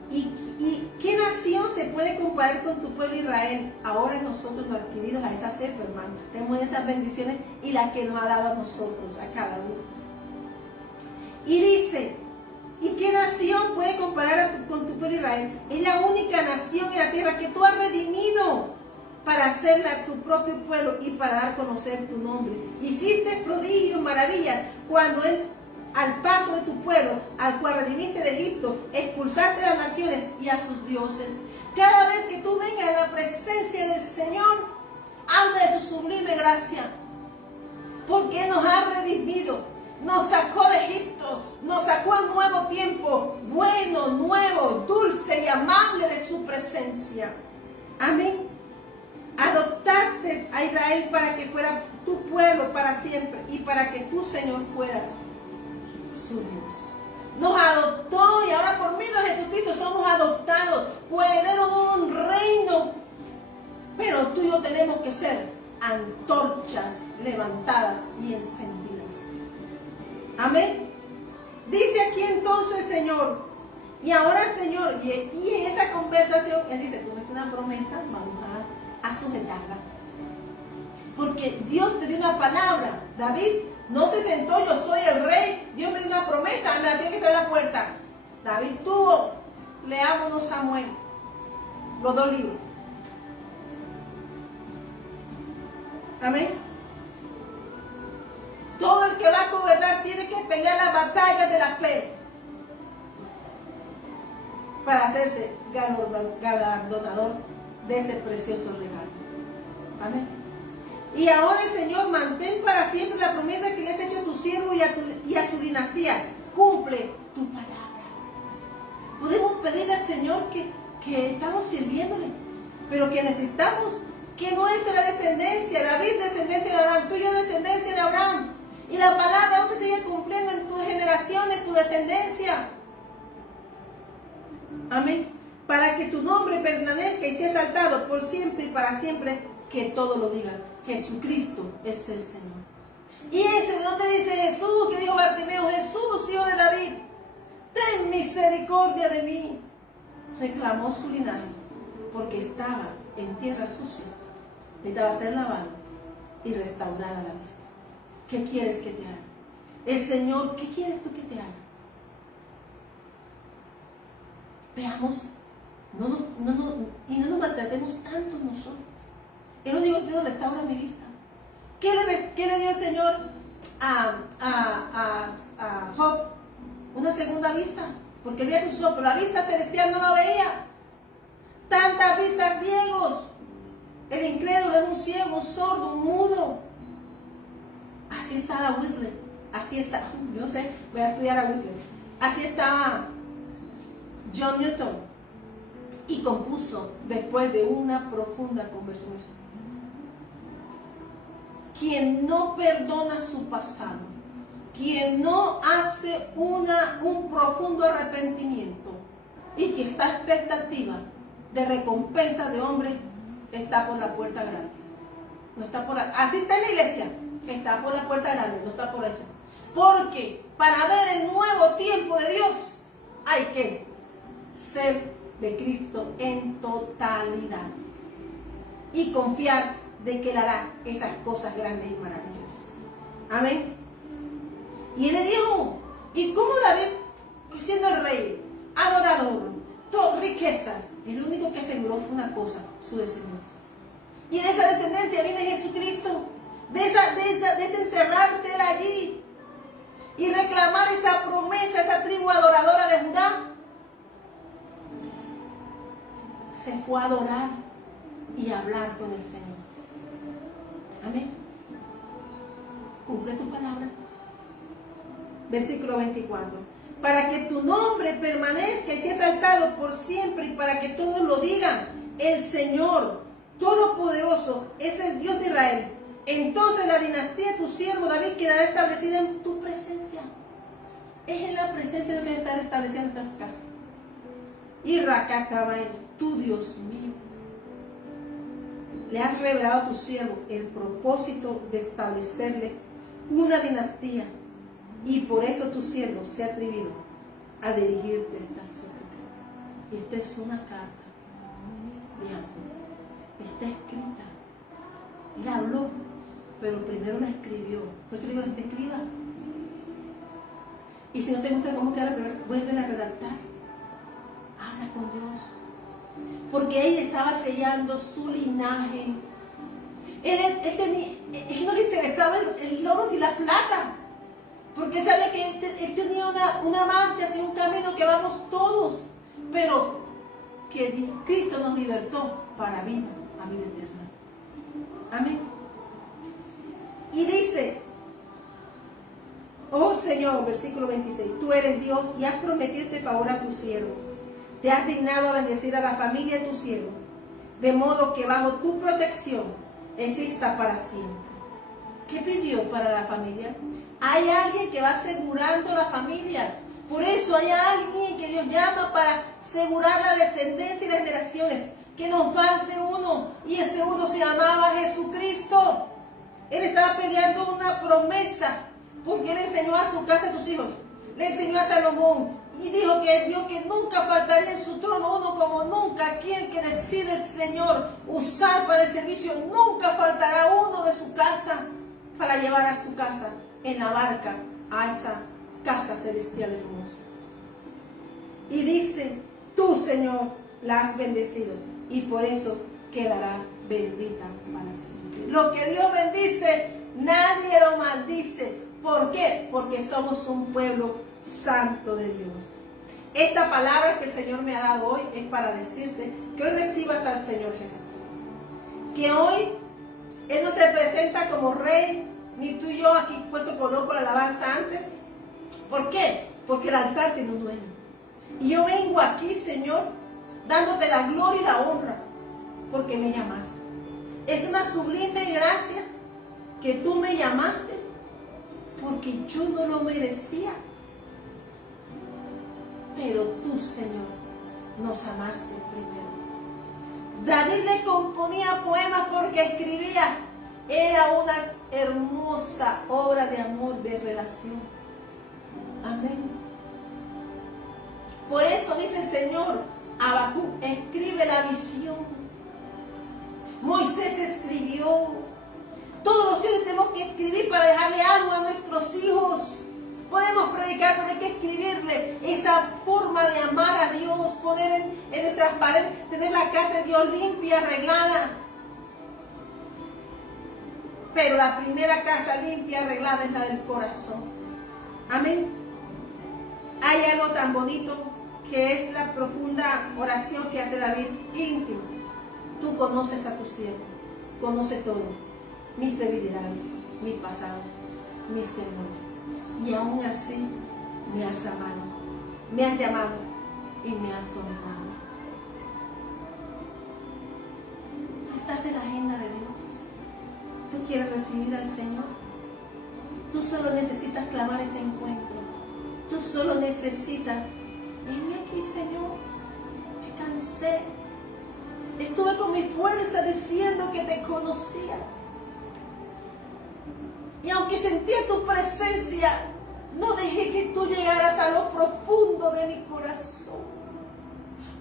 ¿Y qué nación se puede comparar con tu pueblo Israel? Ahora nosotros los adquiridos a esa cepa, hermano. Tenemos esas bendiciones y las que nos ha dado a nosotros, a cada uno. Y dice, ¿y qué nación puede comparar con tu pueblo Israel? Es la única nación en la tierra que tú has redimido para hacerla tu propio pueblo y para dar a conocer tu nombre. Hiciste prodigios, maravillas, cuando al paso de tu pueblo, al cual redimiste de Egipto, expulsaste a las naciones y a sus dioses. Cada vez que tú vengas a la presencia del Señor, habla de su sublime gracia, porque Él nos ha redimido, nos sacó de Egipto, nos sacó a un nuevo tiempo, bueno, nuevo, dulce y amable de su presencia. Amén. Adoptaste a Israel para que fuera tu pueblo para siempre y para que tú, Señor, fueras su Dios. Nos adoptó y ahora por medio de Jesucristo somos adoptados, herederos de un reino. Pero tú y yo tenemos que ser antorchas levantadas y encendidas. Amén. Dice aquí entonces, Señor, y ahora, Señor, y en esa conversación, Él dice, tú me das una promesa, vamos a sujetarla. Porque Dios te dio una palabra. David no se sentó, yo soy el rey, Dios me dio una promesa, anda, tiene que estar en la puerta. David tuvo, leámonos Samuel, los 2 libros. Amén. Todo el que va a gobernar tiene que pelear las batallas de la fe. para hacerse galardonador de ese precioso regalo. Amén. Y ahora el Señor, mantén para siempre la promesa que le has hecho a tu siervo y a su dinastía. Cumple tu palabra. Podemos pedirle al Señor que estamos sirviéndole, pero que necesitamos que nuestra descendencia, David descendencia de Abraham, tú y yo descendencia de Abraham, y la palabra aún se sigue cumpliendo en tus generaciones, tu descendencia. Amén. Para que tu nombre permanezca y sea exaltado por siempre y para siempre, que todo lo digan. Jesucristo es el Señor. Y ese donde dice Jesús, que dijo Bartimeo, Jesús, hijo de David, ten misericordia de mí. Reclamó su linaje, porque estaba en tierras sucias, necesitaba ser lavado y restaurada la vista. ¿Qué quieres que te haga? El Señor, ¿qué quieres tú que te haga? Veamos, y no nos maltratemos tanto nosotros. Él no digo, Dios, restaura mi vista. ¿Qué le dio el Señor a Job? Una segunda vista, porque había cruzado, pero la vista celestial no la veía. Tantas vistas ciegos. El incrédulo es un ciego, un sordo, un mudo. Así estaba Wesley. Así está, yo no sé, voy a estudiar a Wesley. Así estaba John Newton. Y compuso después de una profunda conversión. Quien no perdona su pasado, quien no hace un profundo arrepentimiento y que está a expectativa de recompensa de hombre, está por la puerta grande. No está por así está en la iglesia, está por la puerta grande, no está por allá. Porque para ver el nuevo tiempo de Dios hay que ser de Cristo en totalidad y confiar de que Él hará esas cosas grandes y maravillosas. Amén. Y Él le dijo, ¿y cómo David, siendo el rey, adorador, todas riquezas, el único que aseguró fue una cosa, su descendencia? Y de esa descendencia viene Jesucristo, de ese encerrarse Él allí y reclamar esa promesa, esa tribu adoradora de Judá. Se fue a adorar y a hablar con el Señor. Amén. Cumple tu palabra. Versículo 24. Para que tu nombre permanezca y sea exaltado por siempre y para que todos lo digan, el Señor Todopoderoso es el Dios de Israel. Entonces la dinastía de tu siervo David quedará establecida en tu presencia. Es en la presencia de que debe estar establecida en nuestra casa. Y Racacabael, tu Dios mío, le has revelado a tu siervo el propósito de establecerle una dinastía, y por eso tu siervo se ha atrevido a dirigirte esta súplica. Y esta es una carta de amor, está escrita. Él habló, pero primero la escribió. Por eso le digo que te escriba. Y si no te gusta cómo queda, vuelve a redactar. Habla con Dios. Porque él estaba sellando su linaje. Él no le interesaba el oro ni la plata. Porque él sabía que él tenía una marcha hacia un camino que vamos todos. Pero que Cristo nos libertó para vida, a vida eterna. Amén. Y dice, oh Señor, versículo 26, tú eres Dios y has prometido este favor a tu siervo. Te has dignado a bendecir a la familia de tu siervo, de modo que bajo tu protección exista para siempre. ¿Qué pidió para la familia? Hay alguien que va asegurando la familia. Por eso hay alguien que Dios llama para asegurar la descendencia y las generaciones. Que nos falte uno, y ese uno se llamaba Jesucristo. Él estaba peleando una promesa, porque él enseñó a su casa, a sus hijos, le enseñó a Salomón, y dijo que Dios que nunca faltaría en su trono uno como nunca. Aquel que decide el Señor usar para el servicio, nunca faltará uno de su casa para llevar a su casa en la barca a esa casa celestial hermosa. Y dice, tú Señor la has bendecido y por eso quedará bendita para siempre. Lo que Dios bendice, nadie lo maldice. ¿Por qué? Porque somos un pueblo santo de Dios. Esta palabra que el Señor me ha dado hoy es para decirte que hoy recibas al Señor Jesús. Que hoy Él no se presenta como rey, ni tú y yo aquí puesto coloco la alabanza antes. ¿Por qué? Porque el altar tiene un dueño. Y yo vengo aquí, Señor, dándote la gloria y la honra, porque me llamaste. Es una sublime gracia que tú me llamaste, porque yo no lo merecía. Pero tú, Señor, nos amaste primero. David le componía poemas porque escribía. Era una hermosa obra de amor, de relación. Amén. Por eso dice el Señor, Habacuc, escribe la visión. Moisés escribió. Todos los hijos tenemos que escribir para dejarle algo a nuestros hijos. Podemos predicar, pero hay que escribirle esa forma de amar a Dios, poner en nuestras paredes, tener la casa de Dios limpia, arreglada. Pero la primera casa limpia, arreglada es la del corazón. Amén. Hay algo tan bonito que es la profunda oración que hace David, íntimo. Tú conoces a tu siervo, conoce todo, mis debilidades, mi pasado, mis temores. Y aún así me has amado, me has llamado y me has honrado. Tú estás en la agenda de Dios. Tú quieres recibir al Señor. Tú solo necesitas clamar ese encuentro. Tú solo necesitas, venme aquí, Señor. Me cansé. Estuve con mi fuerza diciendo que te conocía. Y aunque sentía tu presencia, no dejé que tú llegaras a lo profundo de mi corazón.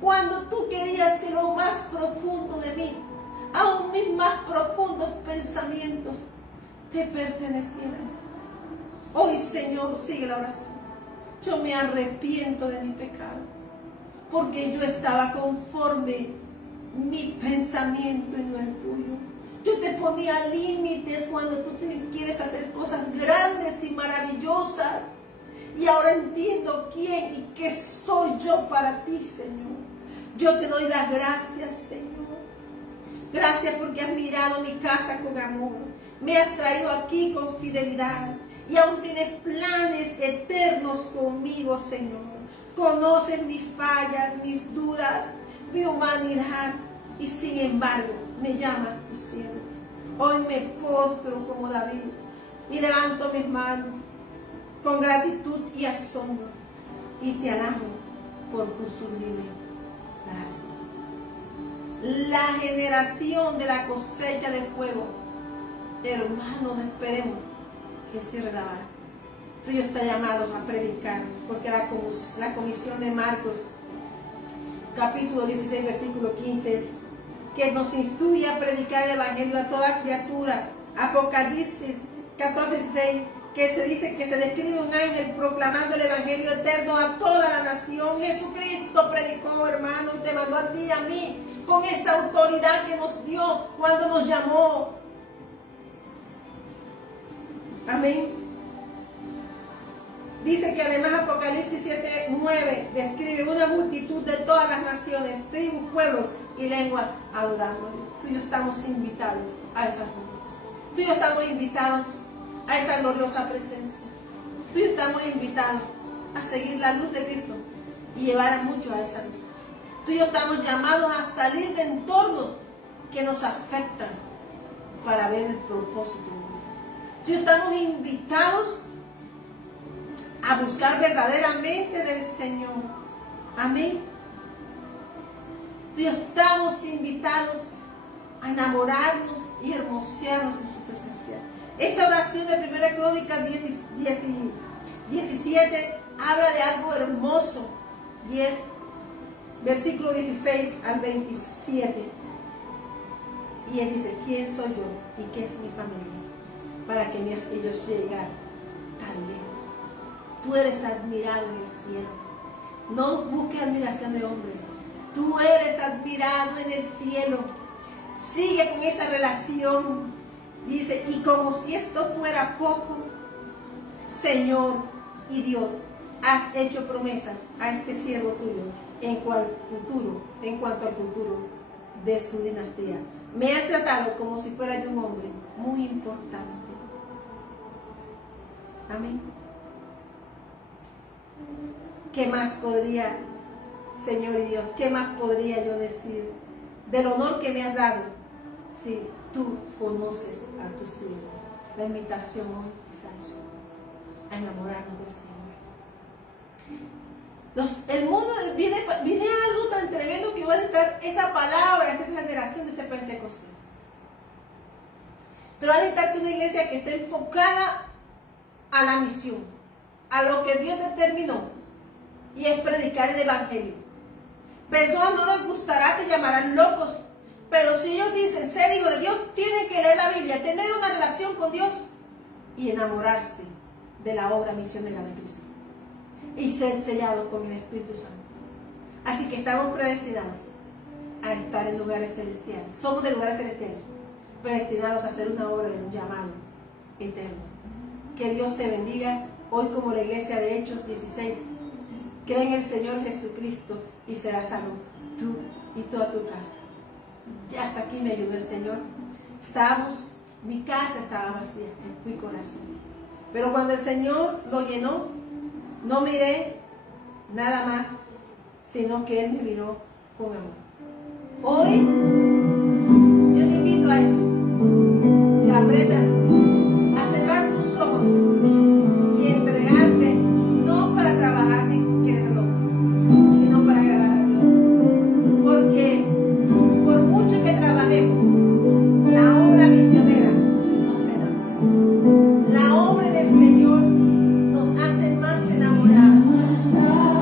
Cuando tú querías que lo más profundo de mí, aún mis más profundos pensamientos, te pertenecieran. Hoy, Señor, sigue la oración. Yo me arrepiento de mi pecado, porque yo estaba conforme mi pensamiento y no el tuyo. Yo te ponía límites cuando tú quieres hacer cosas grandes y maravillosas. Y ahora entiendo quién y qué soy yo para ti, Señor. Yo te doy las gracias, Señor. Gracias porque has mirado mi casa con amor. Me has traído aquí con fidelidad. Y aún tienes planes eternos conmigo, Señor. Conoces mis fallas, mis dudas, mi humanidad. Y sin embargo, me llamas tu siervo. Hoy me postro como David y levanto mis manos con gratitud y asombro y te alabo por tu sublime gracia. La generación de la cosecha de fuego, hermanos, esperemos que cierre la barca. Tú está llamado a predicar, porque la comisión de Marcos, capítulo 16, versículo 15 es que nos instruye a predicar el evangelio a toda criatura. Apocalipsis 14:6, que se dice que se describe un ángel proclamando el evangelio eterno a toda la nación. Jesucristo predicó, hermano, y te mandó a ti y a mí con esa autoridad que nos dio cuando nos llamó. Amén. Dice que además Apocalipsis 7:9 describe una multitud de todas las naciones, tribus, pueblos y lenguas adorando a Dios. Tú y yo estamos invitados a esas cosas. Tú y yo estamos invitados a esa gloriosa presencia. Tú y yo estamos invitados a seguir la luz de Cristo y llevar a muchos a esa luz. Tú y yo estamos llamados a salir de entornos que nos afectan para ver el propósito de Dios. Tú y yo estamos invitados a buscar verdaderamente del Señor. Amén. Dios, estamos invitados a enamorarnos y hermosearnos en su presencia. Esa oración de 1 Crónicas 17 habla de algo hermoso, y es versículo 16 al 27. Y él dice, ¿quién soy yo y qué es mi familia para que me hagas ellos llegar tan lejos? Tú eres admirado en el cielo. No busques admiración de hombres. Tú eres admirado en el cielo. Sigue con esa relación. Dice, y como si esto fuera poco, Señor y Dios, has hecho promesas a este siervo tuyo en cuanto al futuro de su dinastía. Me has tratado como si fuera yo un hombre muy importante. Amén. ¿Qué más podría, Señor y Dios, qué más podría yo decir del honor que me has dado si tú conoces a tu siervo? La invitación hoy es a eso, a enamorarnos del Señor. El mundo viene algo tan tremendo que va a necesitar esa palabra, esa generación de ese Pentecostés. Pero va a necesitar una iglesia que esté enfocada a la misión, a lo que Dios determinó, y es predicar el evangelio. Personas no les gustará, te llamarán locos, pero si ellos dicen ser hijo de Dios, tienen que leer la Biblia, tener una relación con Dios y enamorarse de la obra misionera de Cristo y ser sellados con el Espíritu Santo. Así que estamos predestinados a estar en lugares celestiales. Somos de lugares celestiales, predestinados a hacer una obra de un llamado eterno. Que Dios te bendiga hoy como la iglesia de Hechos 16. Cree en el Señor Jesucristo y serás salvo, tú y toda tu casa. Ya hasta aquí me ayudó el Señor. Mi casa estaba vacía en mi corazón. Pero cuando el Señor lo llenó, no miré nada más, sino que Él me miró con amor. Hoy, yo te invito a eso, que aprendas a cerrar tus ojos y entregarte, no para trabajar ni quererlo, sino para agradar a Dios. Porque por mucho que trabajemos, la obra misionera no se enamora. La obra del Señor nos hace más enamorados.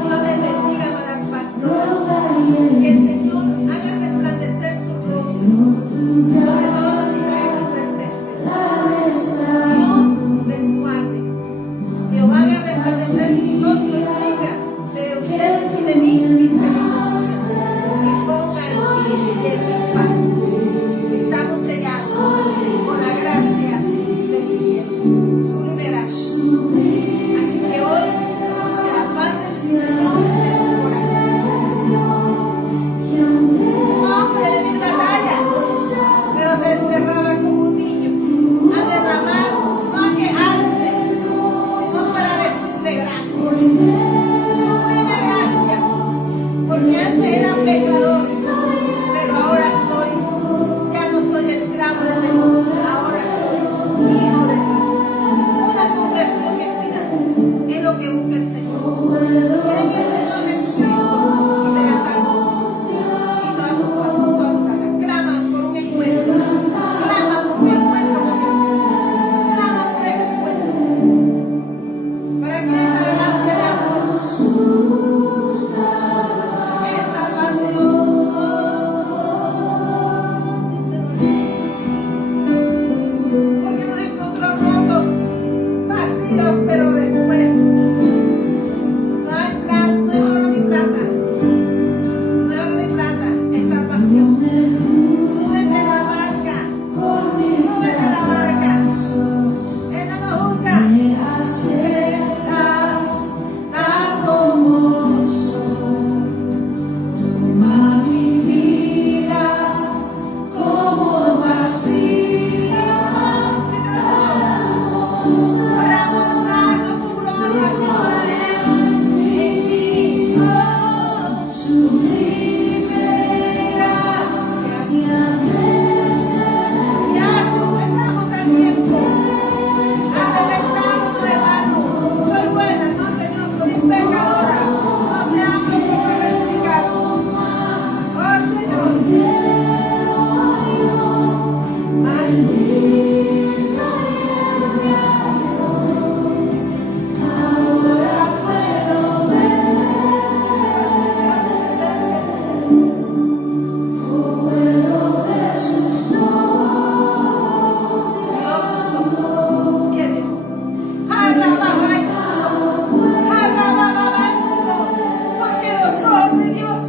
Dios les bendiga, amadas pastoras. Que el Señor haga resplandecer su rostro sobre todos los que están aquí presentes. Dios les guarde. Jehová haga resplandecer su rostro y tenga de ustedes y de mí misericordia. Y ponga en ti y en mi paz. Estamos sellados con la gracia del cielo, su liberación. Así que hoy, que la paz del Señor esté en tu corazón. Un hombre de mis batallas, pero se encerraba como un niño a derramar, no a quejarse, sino para decirle gracias. Sublime gracia, porque antes era pecador, pero ahora ya no soy esclavo de Dios, ahora soy hijo de Dios. Una conversión genuina es lo que busca el Señor. Cree en el Señor Jesucristo y será salvo. Y toda tu casa clama por un encuentro. Clama por un encuentro con Jesús. Clama por ese encuentro. Para que esa gracia de amor, esa salvación, porque nos encontró rotos, vacíos, pero después no hay plata, no es oro ni plata, no es oro ni plata, es salvación. Súbete a la barca, súbete a la barca. Él no nos juzga. Aceptas tal como soy. Toma mi vida como vacía. Para mostrarnos tu gloria, en ti, sublime gracia. Ya no estamos a tiempo. Arrepentamos, hermano. Soy buena, no, Señor, soy pecadora. No seamos como crucificados. Oh, Señor. Ahora puedo ver, puedo ver sus ojos. Dios, sus ojos. Qué bien. Alababa esos ojos. Alababa esos ojos. Porque los ojos de Dios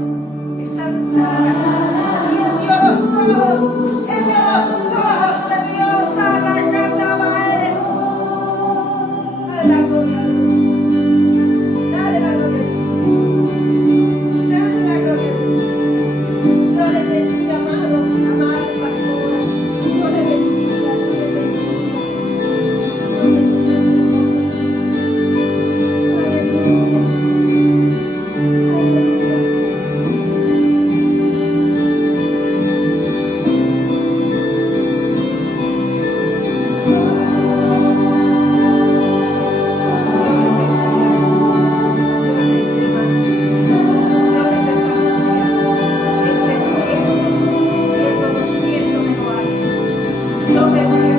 están cerca. Y Él dio los ojos. Él dio los ojos de Dios. Alababa. A la gloria de Dios. Yo bendiga